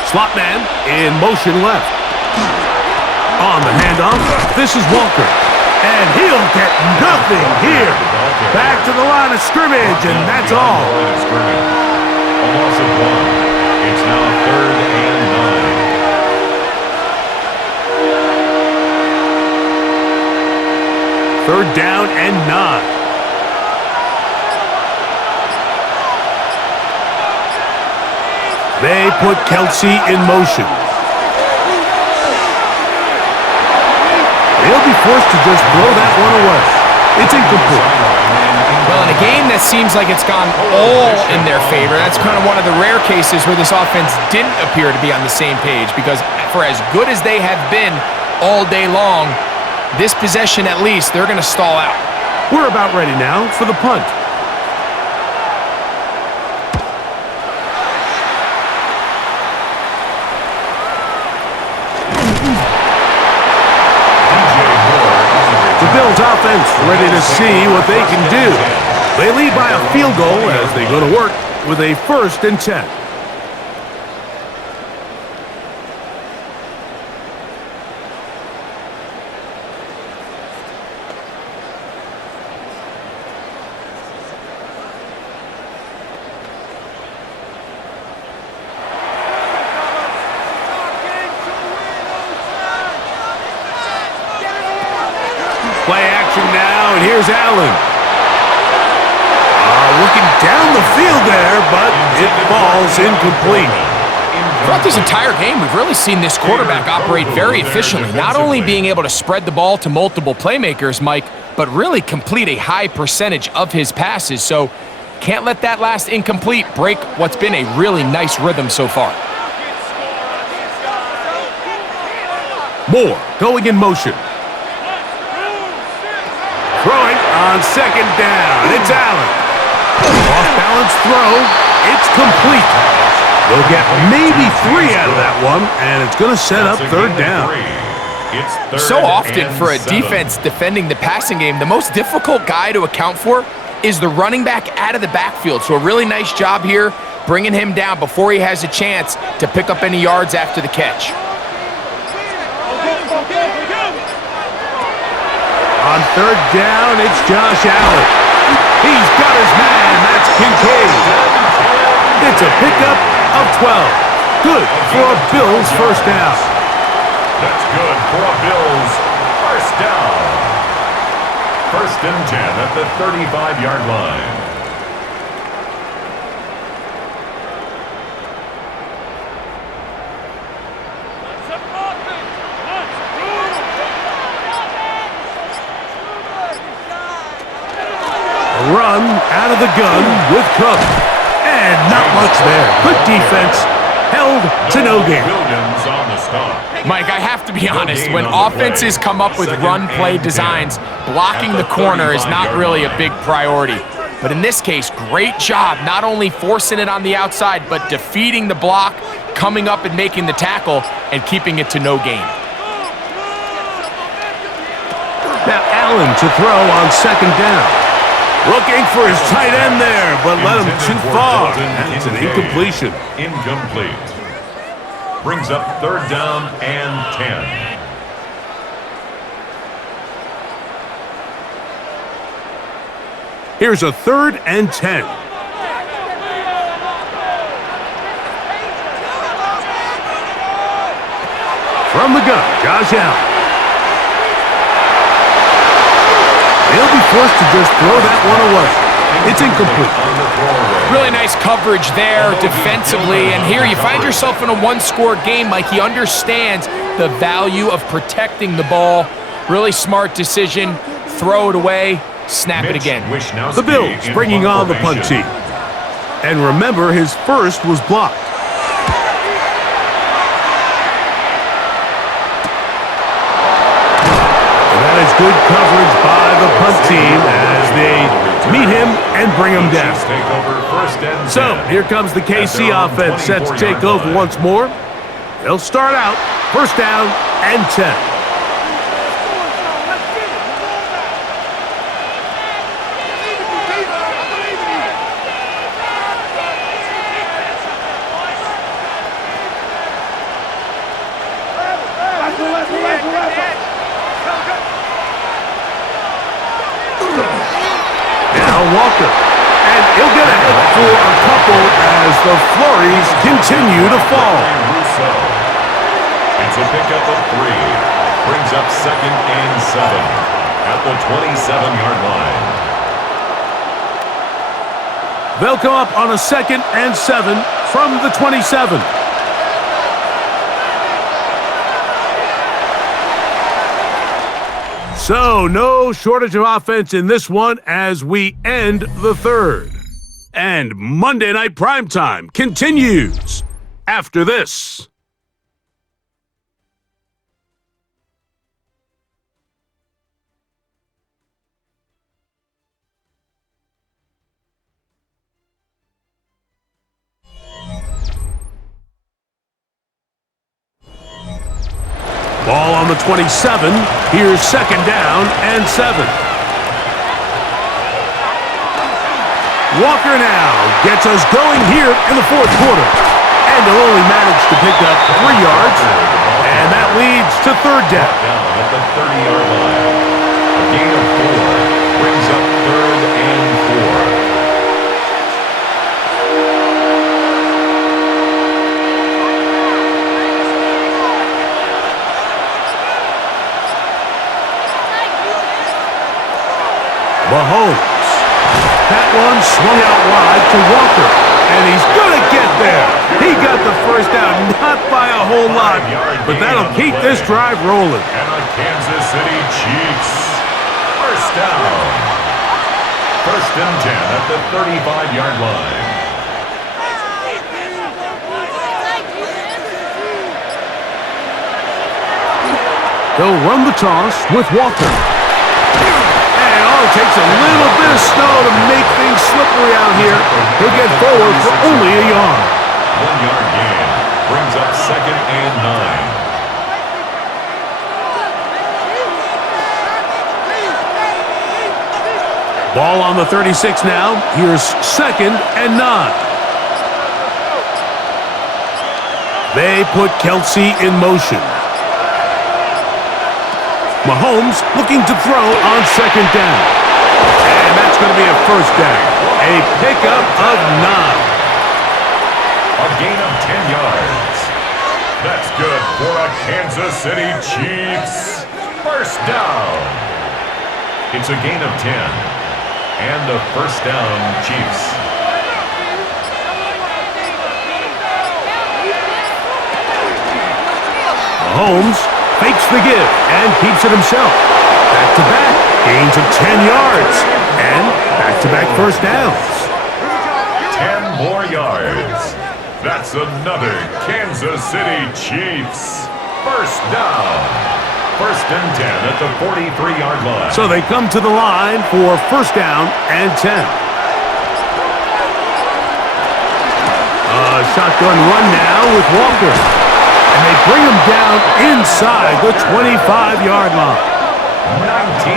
Slot man in motion left. On the handoff, this is Walker. And he'll get nothing here. Back to the line of scrimmage, and that's all. A loss of 1. It's now 3rd and 9. 3rd down and 9. They put Kelsey in motion. He'll be forced to just throw that one away. It's incomplete. Well, in a game that seems like it's gone all in their favor, that's kind of one of the rare cases where this offense didn't appear to be on the same page, because for as good as they have been all day long, this possession at least, they're going to stall out. We're about ready now for the punt. Bills offense ready to see what they can do. They lead by a field goal as they go to work with a 1st and 10. Play action now, and here's Allen. Looking down the field there, but it falls incomplete. Throughout this entire game, we've really seen this quarterback operate very efficiently, not only being able to spread the ball to multiple playmakers, Mike, but really complete a high percentage of his passes. So can't let that last incomplete break what's been a really nice rhythm so far. Moore going in motion. Throwing on 2nd down. It's Allen. Off-balance throw. It's complete. They'll get maybe 3 out of that one, and it's going to set up 3rd down. So often for a defense defending the passing game, the most difficult guy to account for is the running back out of the backfield. So a really nice job here bringing him down before he has a chance to pick up any yards after the catch. On third down, it's Josh Allen. He's got his man. That's Kincaid. It's a pickup of 12. Good for a Bills first down. That's good for a Bills first down. First and 10 at the 35-yard line. Run out of the gun with Cook. And not much there. Good defense. Held to no gain. Williams on the stop. Mike, I have to be honest, when offenses come up with run play designs, blocking the corner is not really a big priority. But in this case, great job not only forcing it on the outside, but defeating the block, coming up and making the tackle, and keeping it to no gain. Now Allen to throw on second down. Looking for his tight end there, but led him too far. That's an incompletion. Incomplete. Brings up third down and 10. Here's a third and 10. From the gun, Josh Allen. He'll be forced to just throw that one away. It's incomplete. Really nice coverage there defensively. And here you find yourself in a one-score game. Mike, he understands the value of protecting the ball. Really smart decision. Throw it away. Snap it again. The Bills bringing on the punt team. And remember, his first was blocked. Good coverage by the punt team as they meet him and bring him down. So here comes the KC offense set to take over once more. They'll start out first down and 10. Walker, and he'll get ahead for a couple as the flurries continue to fall. It's a pickup of 3. Brings up second and 7 at the 27-yard line. They'll come up on a second and 7 from the 27. So, no shortage of offense in this one as we end the third. And Monday Night Primetime continues after this. Ball on the 27. Here's second down and 7. Walker now gets us going here in the fourth quarter. And he'll only manage to pick up 3 yards. And that leads to third down. Down at the 30-yard line. A gain of 4 brings up third and 4. Mahomes. That one swung out wide to Walker, and he's going to get there. He got the first down, not by a whole lot, but that'll keep this drive rolling. And the Kansas City Chiefs. First down. First and 10 at the 35-yard line. They'll run the toss with Walker. Takes a little bit of snow to make things slippery out here. He'll get forward for only a yard. 1-yard gain brings up second and 9. Ball on the 36 now. Here's second and 9. They put Kelsey in motion. Mahomes looking to throw on second down. And that's going to be a first down. A pickup of 9. A gain of 10 yards. That's good for a Kansas City Chiefs. First down. It's a gain of 10. And a first down, Chiefs. Mahomes fakes the give and keeps it himself. Back-to-back, gains of 10 yards. And back-to-back first downs. 10 more yards. That's another Kansas City Chiefs. First down. First and 10 at the 43-yard line. So they come to the line for first down and 10. A shotgun run now with Walker. And they bring him down inside the 25-yard line.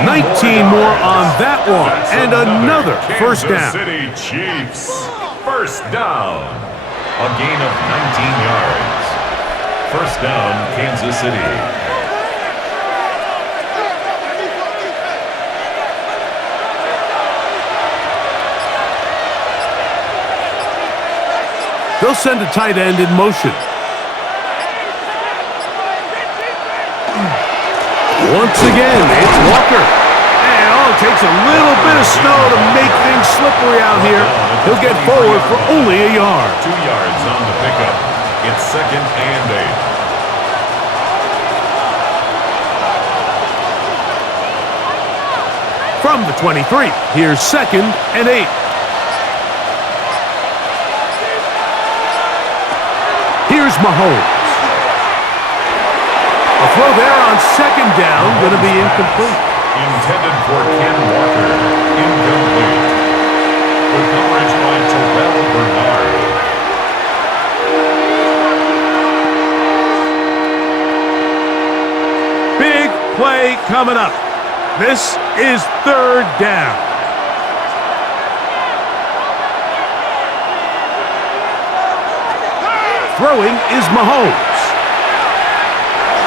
19 more on that one. And another first down. Kansas City Chiefs. First down. A gain of 19 yards. First down, Kansas City. They'll send a tight end in motion. Once again, it's Walker. And it takes a little bit of snow to make things slippery out here. He'll get forward for only a yard. 2 yards on the pickup. It's second and 8. From the 23, here's second and 8. Here's Mahomes. A throw there on second down, going to be incomplete. Intended for Ken Walker. Incomplete. Good coverage by Terrell Bernard. Big play coming up. This is third down. Throwing is Mahomes.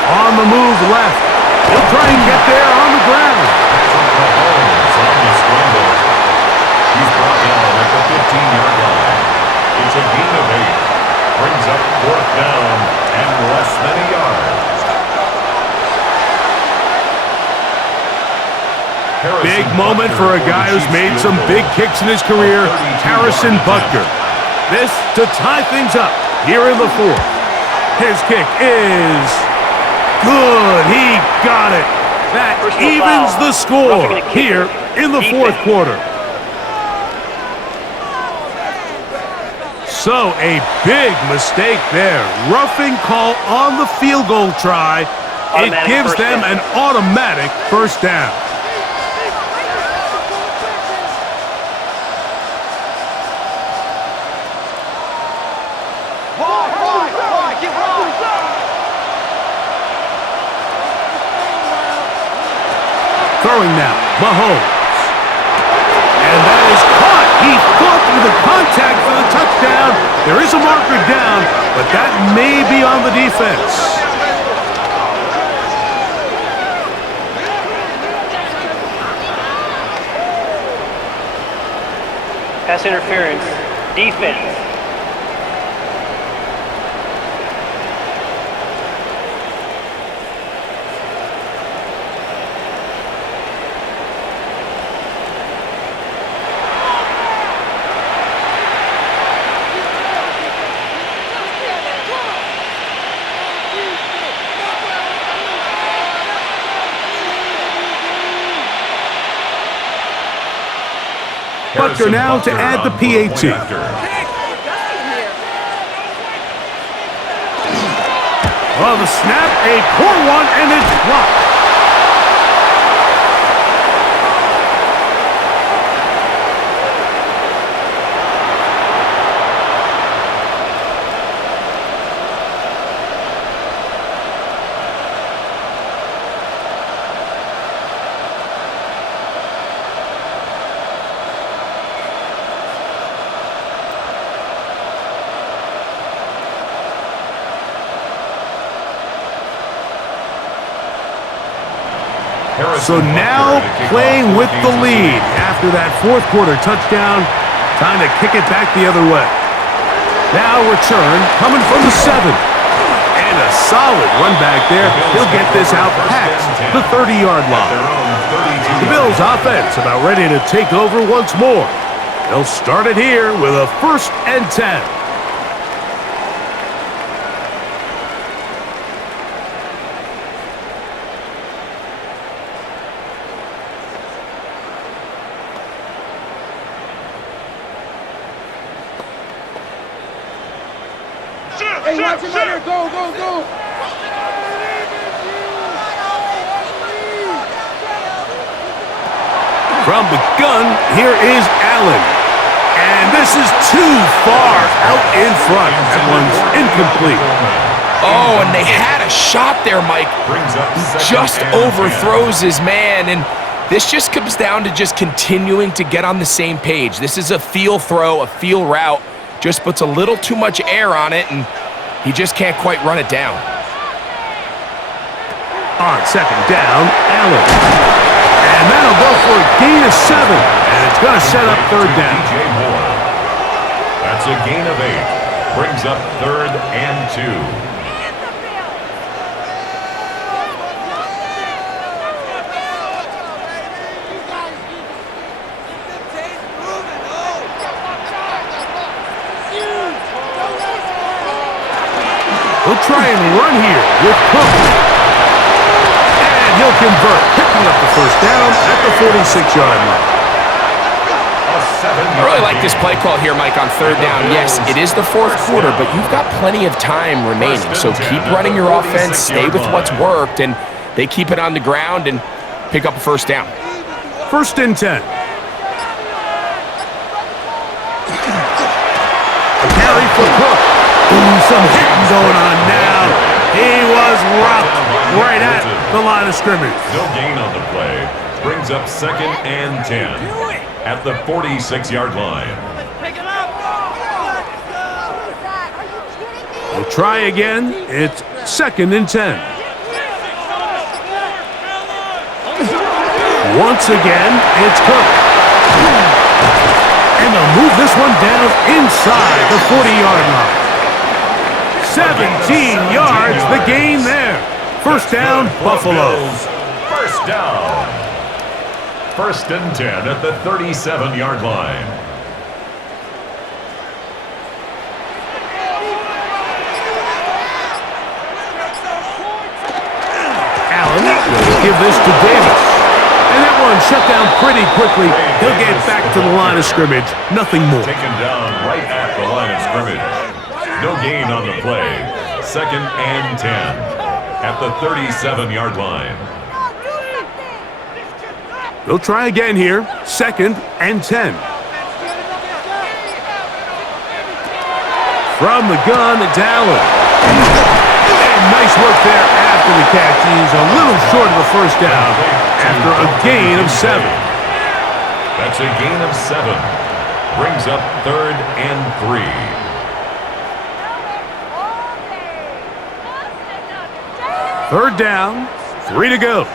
On the move left. He'll try and get there on the ground. Mahomes on the scramble. He's brought down at the 15-yard line. It's a gain of 8. Brings up fourth down and less than a yard. Big moment for a guy who's made some big kicks in his career, Harrison Butker. This to tie things up here in the fourth. His kick is good. He got it. That evens the score here in the fourth quarter. So a big mistake there. Roughing call on the field goal try. It gives them an automatic first down. Throwing now, Mahomes. And that is caught. He fought through the contact for the touchdown. There is a marker down, but that may be on the defense. Pass interference. Defense. Butker now to add the PAT. Oh, the snap, a poor one, and it's blocked. So now playing with the lead after that fourth quarter touchdown. Time to kick it back the other way. Now return coming from the 7. And a solid run back there. He'll get this out past the 30-yard line. The Bills offense about ready to take over once more. They'll start it here with a 1st and 10. Hey, watch him out here. Go, go, go. From the gun, here is Allen. And this is too far out in front. That one's incomplete. Oh, and they had a shot there, Mike. He just overthrows his man, and this just comes down to just continuing to get on the same page. This is a feel throw, a feel route. Just puts a little too much air on it, and he just can't quite run it down. On 2nd down, Allen. And that'll go for a gain of 7. And it's going to set up 3rd down. That's a gain of 8. Brings up 3rd and 2. He'll try and run here with Cook. And he'll convert, picking up the 1st down at the 46-yard line. I really like this play call here, Mike, on 3rd down. Yes, it is the 4th quarter, but you've got plenty of time remaining. So keep running your offense, stay with what's worked, and they keep it on the ground and pick up a 1st down. 1st and 10. A carry for Cook. Ooh, some hitting going on now. He was rocked right at the line of scrimmage. No gain on the play. Brings up 2nd and 10 at the 46-yard line. Pick it up. We'll try again. It's 2nd and 10. Once again, it's Cook. And they'll move this one down inside the 40-yard line. 17 yards, the gain there. 1st down, Buffalo. 1st down. 1st and 10 at the 37-yard line. Allen will give this to Davis. And that one shut down pretty quickly. He'll get back to the line of scrimmage. Nothing more. Taken down right at the line of scrimmage. No gain on the play. 2nd and 10 at the 37-yard line. They'll try again here. 2nd and 10. From the gun, it's Allen. And nice work there after the catch. He's a little short of the 1st down after a gain of 7. That's a gain of 7. Brings up 3rd and 3. 3rd down, 3 to go.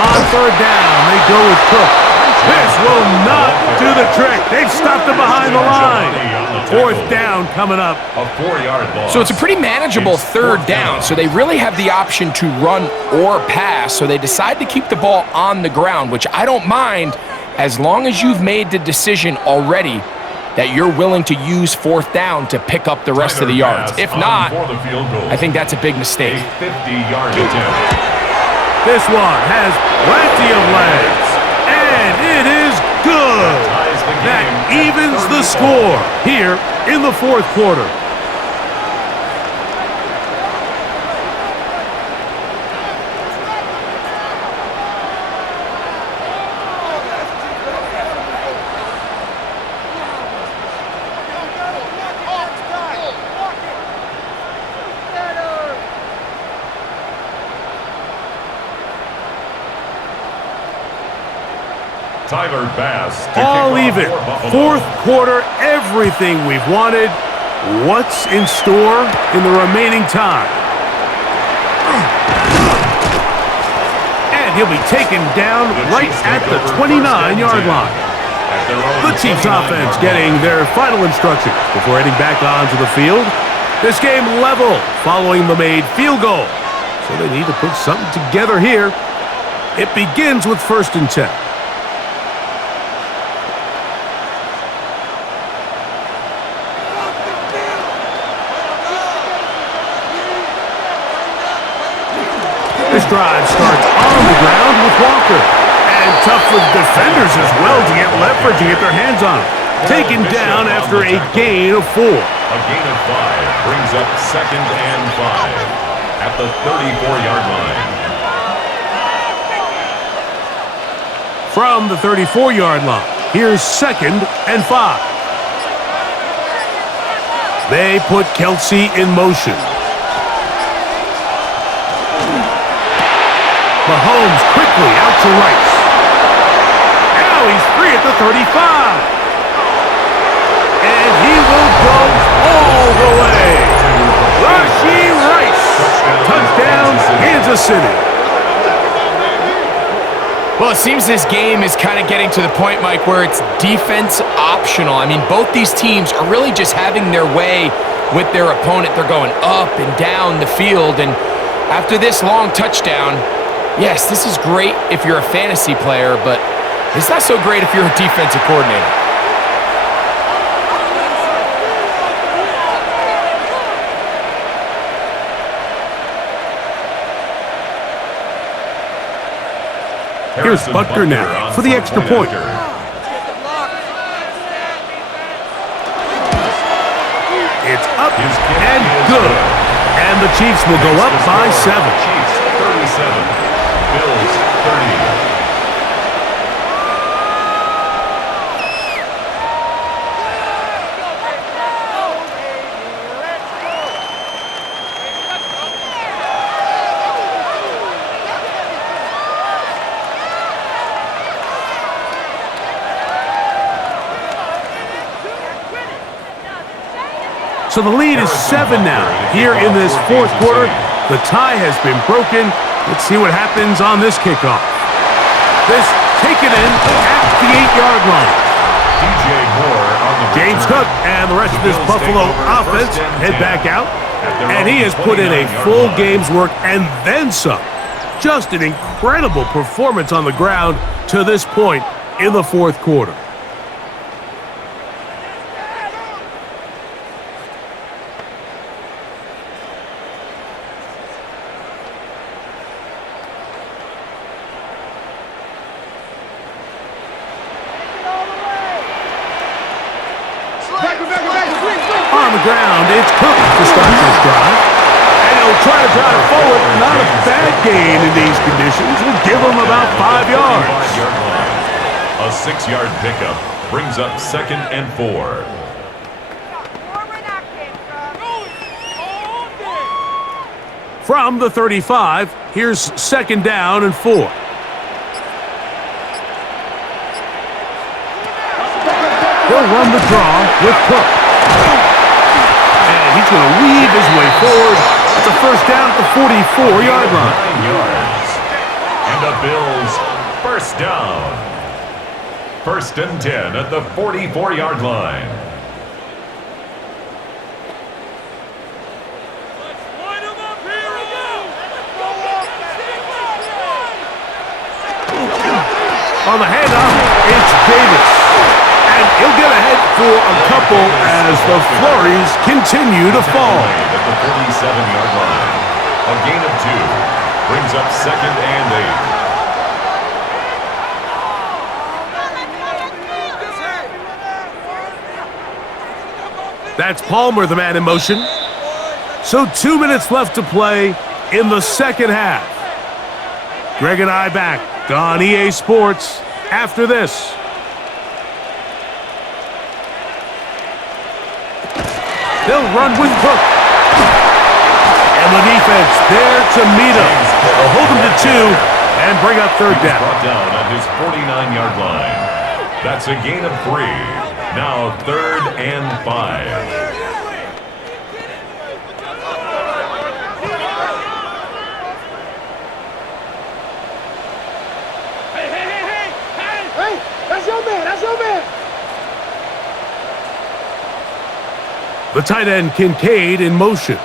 On 3rd down, they go with Cook. This will not do the trick. They've stopped him behind the line. 4th down coming up. A 4-yard loss. So it's a pretty manageable 3rd down. So they really have the option to run or pass. So they decide to keep the ball on the ground, which I don't mind as long as you've made the decision already that you're willing to use 4th down to pick up the rest of the yards. If not, I think that's a big mistake. A 50-yard attempt. This one has plenty of legs, and it is good. That evens the score here in the 4th quarter. Tyler Bass. All even. 4th quarter, everything we've wanted. What's in store in the remaining time? And he'll be taken down right at the 29-yard line. The Chiefs offense getting their final instructions before heading back onto the field. This game level following the made field goal. So they need to put something together here. It begins with 1st and 10. This drive starts on the ground with Walker. And tough for the defenders as well to get leverage and get their hands on him. Taken down after a gain of 4. A gain of 5 brings up 2nd and 5 at the 34-yard line. From the 34-yard line, here's 2nd and 5. They put Kelsey in motion. Mahomes quickly out to Rice. Now he's free at the 35. And he will go all the way. Rashee Rice. Touchdown, Kansas City. Well, it seems this game is kind of getting to the point, Mike, where it's defense optional. I mean, both these teams are really just having their way with their opponent. They're going up and down the field. And after this long touchdown, yes, this is great if you're a fantasy player, but it's not so great if you're a defensive coordinator. Here's Butker now for the extra point. It's up and good. And the Chiefs will go up by 7. Chiefs 37, Bills 30. So the lead is 7 now. Here in this 4th quarter, the tie has been broken. Let's see what happens on this kickoff. This taken in at the 8-yard line. DJ Moore on the James Cook and the rest of this Buffalo offense head back out. And he has put in a full game's work and then some. Just an incredible performance on the ground to this point in the 4th quarter. On the ground, it's Cook to start this drive. And he'll try to drive forward. Not a bad gain in these conditions. We'll give him about 5 yards. A 6-yard pickup brings up 2nd and 4. From the 35, here's 2nd down and 4. He'll run the draw with Cook. And he's going to weave his way forward. It's a 1st down at the 44-yard line. 9 yards. And the Bills 1st down. 1st and 10 at the 44-yard line. On the handoff, it's Davis. And he'll get ahead for a couple as the flurries continue to fall. At the 47-yard line. A gain of 2 brings up 2nd and 8. That's Palmer, the man in motion. So 2 minutes left to play in the 2nd half. Greg and I back on EA Sports after this. They'll run with Cook. And the defense there to meet him. They'll hold him to 2 and bring up 3rd down. Brought down at his 49-yard line. That's a gain of 3. Now 3rd and 5. That's your man. That's your man. The tight end, Kincaid, in motion.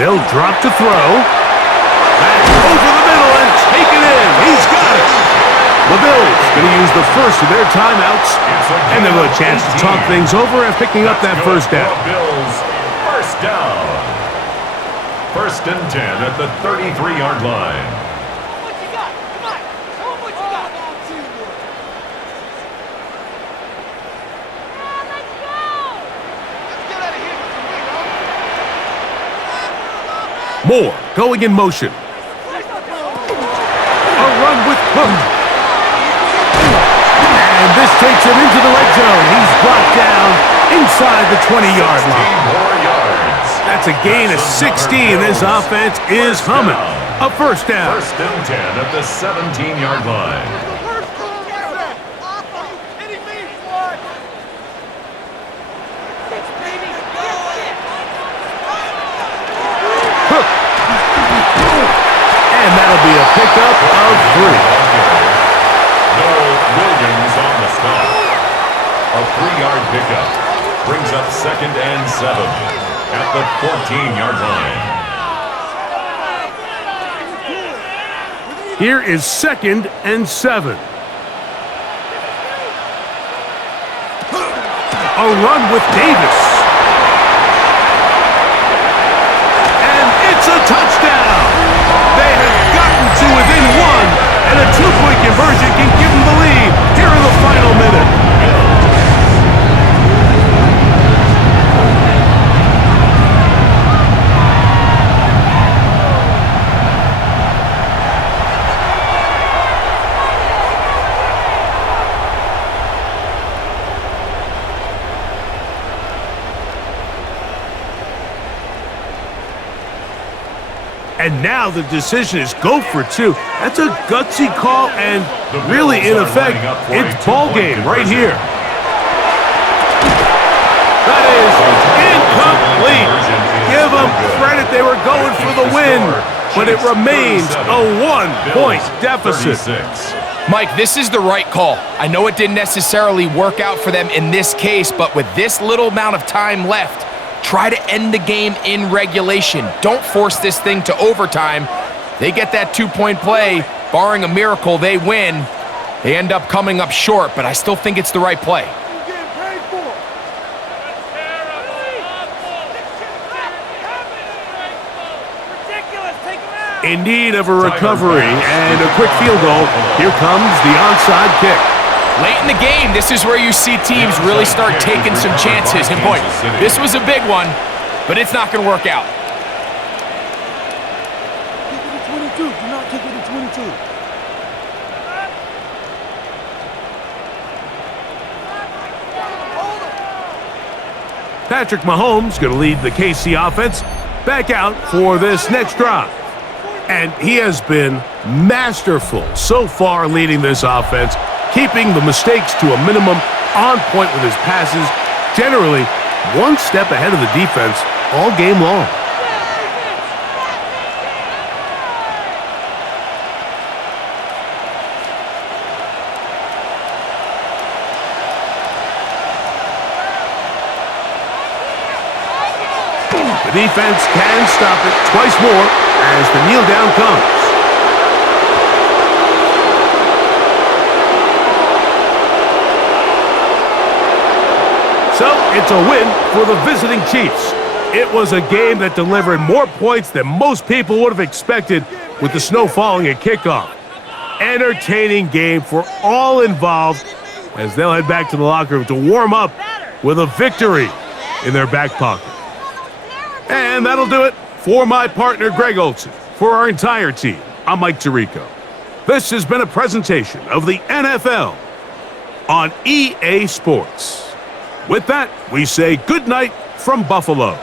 They'll drop to throw. Back over the middle and take it in. He's got it. The Bills going to use the first of their timeouts, and they'll have a chance to talk things over and picking up that first down. Bills, first down. 1st and 10 at the 33-yard line. What you got? Come on. Show 'em what you got. Let's get out of here. Moore going in motion. A run with Cook. And this takes him into the red zone. He's brought down inside the 20-yard line. More yards. That's a gain of 16. This offense is humming. A first down. 1st and 10 at the 17-yard line. Cook. And that'll be a pickup of 3. Noel Williams on the stop. A 3-yard pickup brings up 2nd and 7 at the 14-yard line. Here is 2nd and 7. A run with Davis. And it's a touchdown. They have gotten to within 1, and a 2-point conversion can give them the lead here in the final minute. And now the decision is go for 2. That's a gutsy call, and really, in effect, it's ball game right here. That is incomplete. Give them credit. They were going for the win, but it remains a 1-point deficit. Mike, this is the right call. I know it didn't necessarily work out for them in this case, but with this little amount of time left, try to end the game in regulation. Don't force this thing to overtime. They get that 2-point play. Barring a miracle, they win. They end up coming up short, but I still think it's the right play. In need of a recovery and a quick field goal. Here comes the onside kick. Late in the game, this is where you see teams really start taking some chances. And boy, this was a big one, but it's not going to work out. Kick it to 22. Do not kick it to 22. Patrick Mahomes going to lead the KC offense back out for this next drive. And he has been masterful so far leading this offense, keeping the mistakes to a minimum, on point with his passes, generally one step ahead of the defense all game long. The defense can stop it twice more as the kneel down comes. So it's a win for the visiting Chiefs. It was a game that delivered more points than most people would have expected with the snow falling at kickoff. Entertaining game for all involved as they'll head back to the locker room to warm up with a victory in their back pocket. And that'll do it for my partner, Greg Olson. For our entire team, I'm Mike Tirico. This has been a presentation of the NFL on EA Sports. With that, we say good night from Buffalo.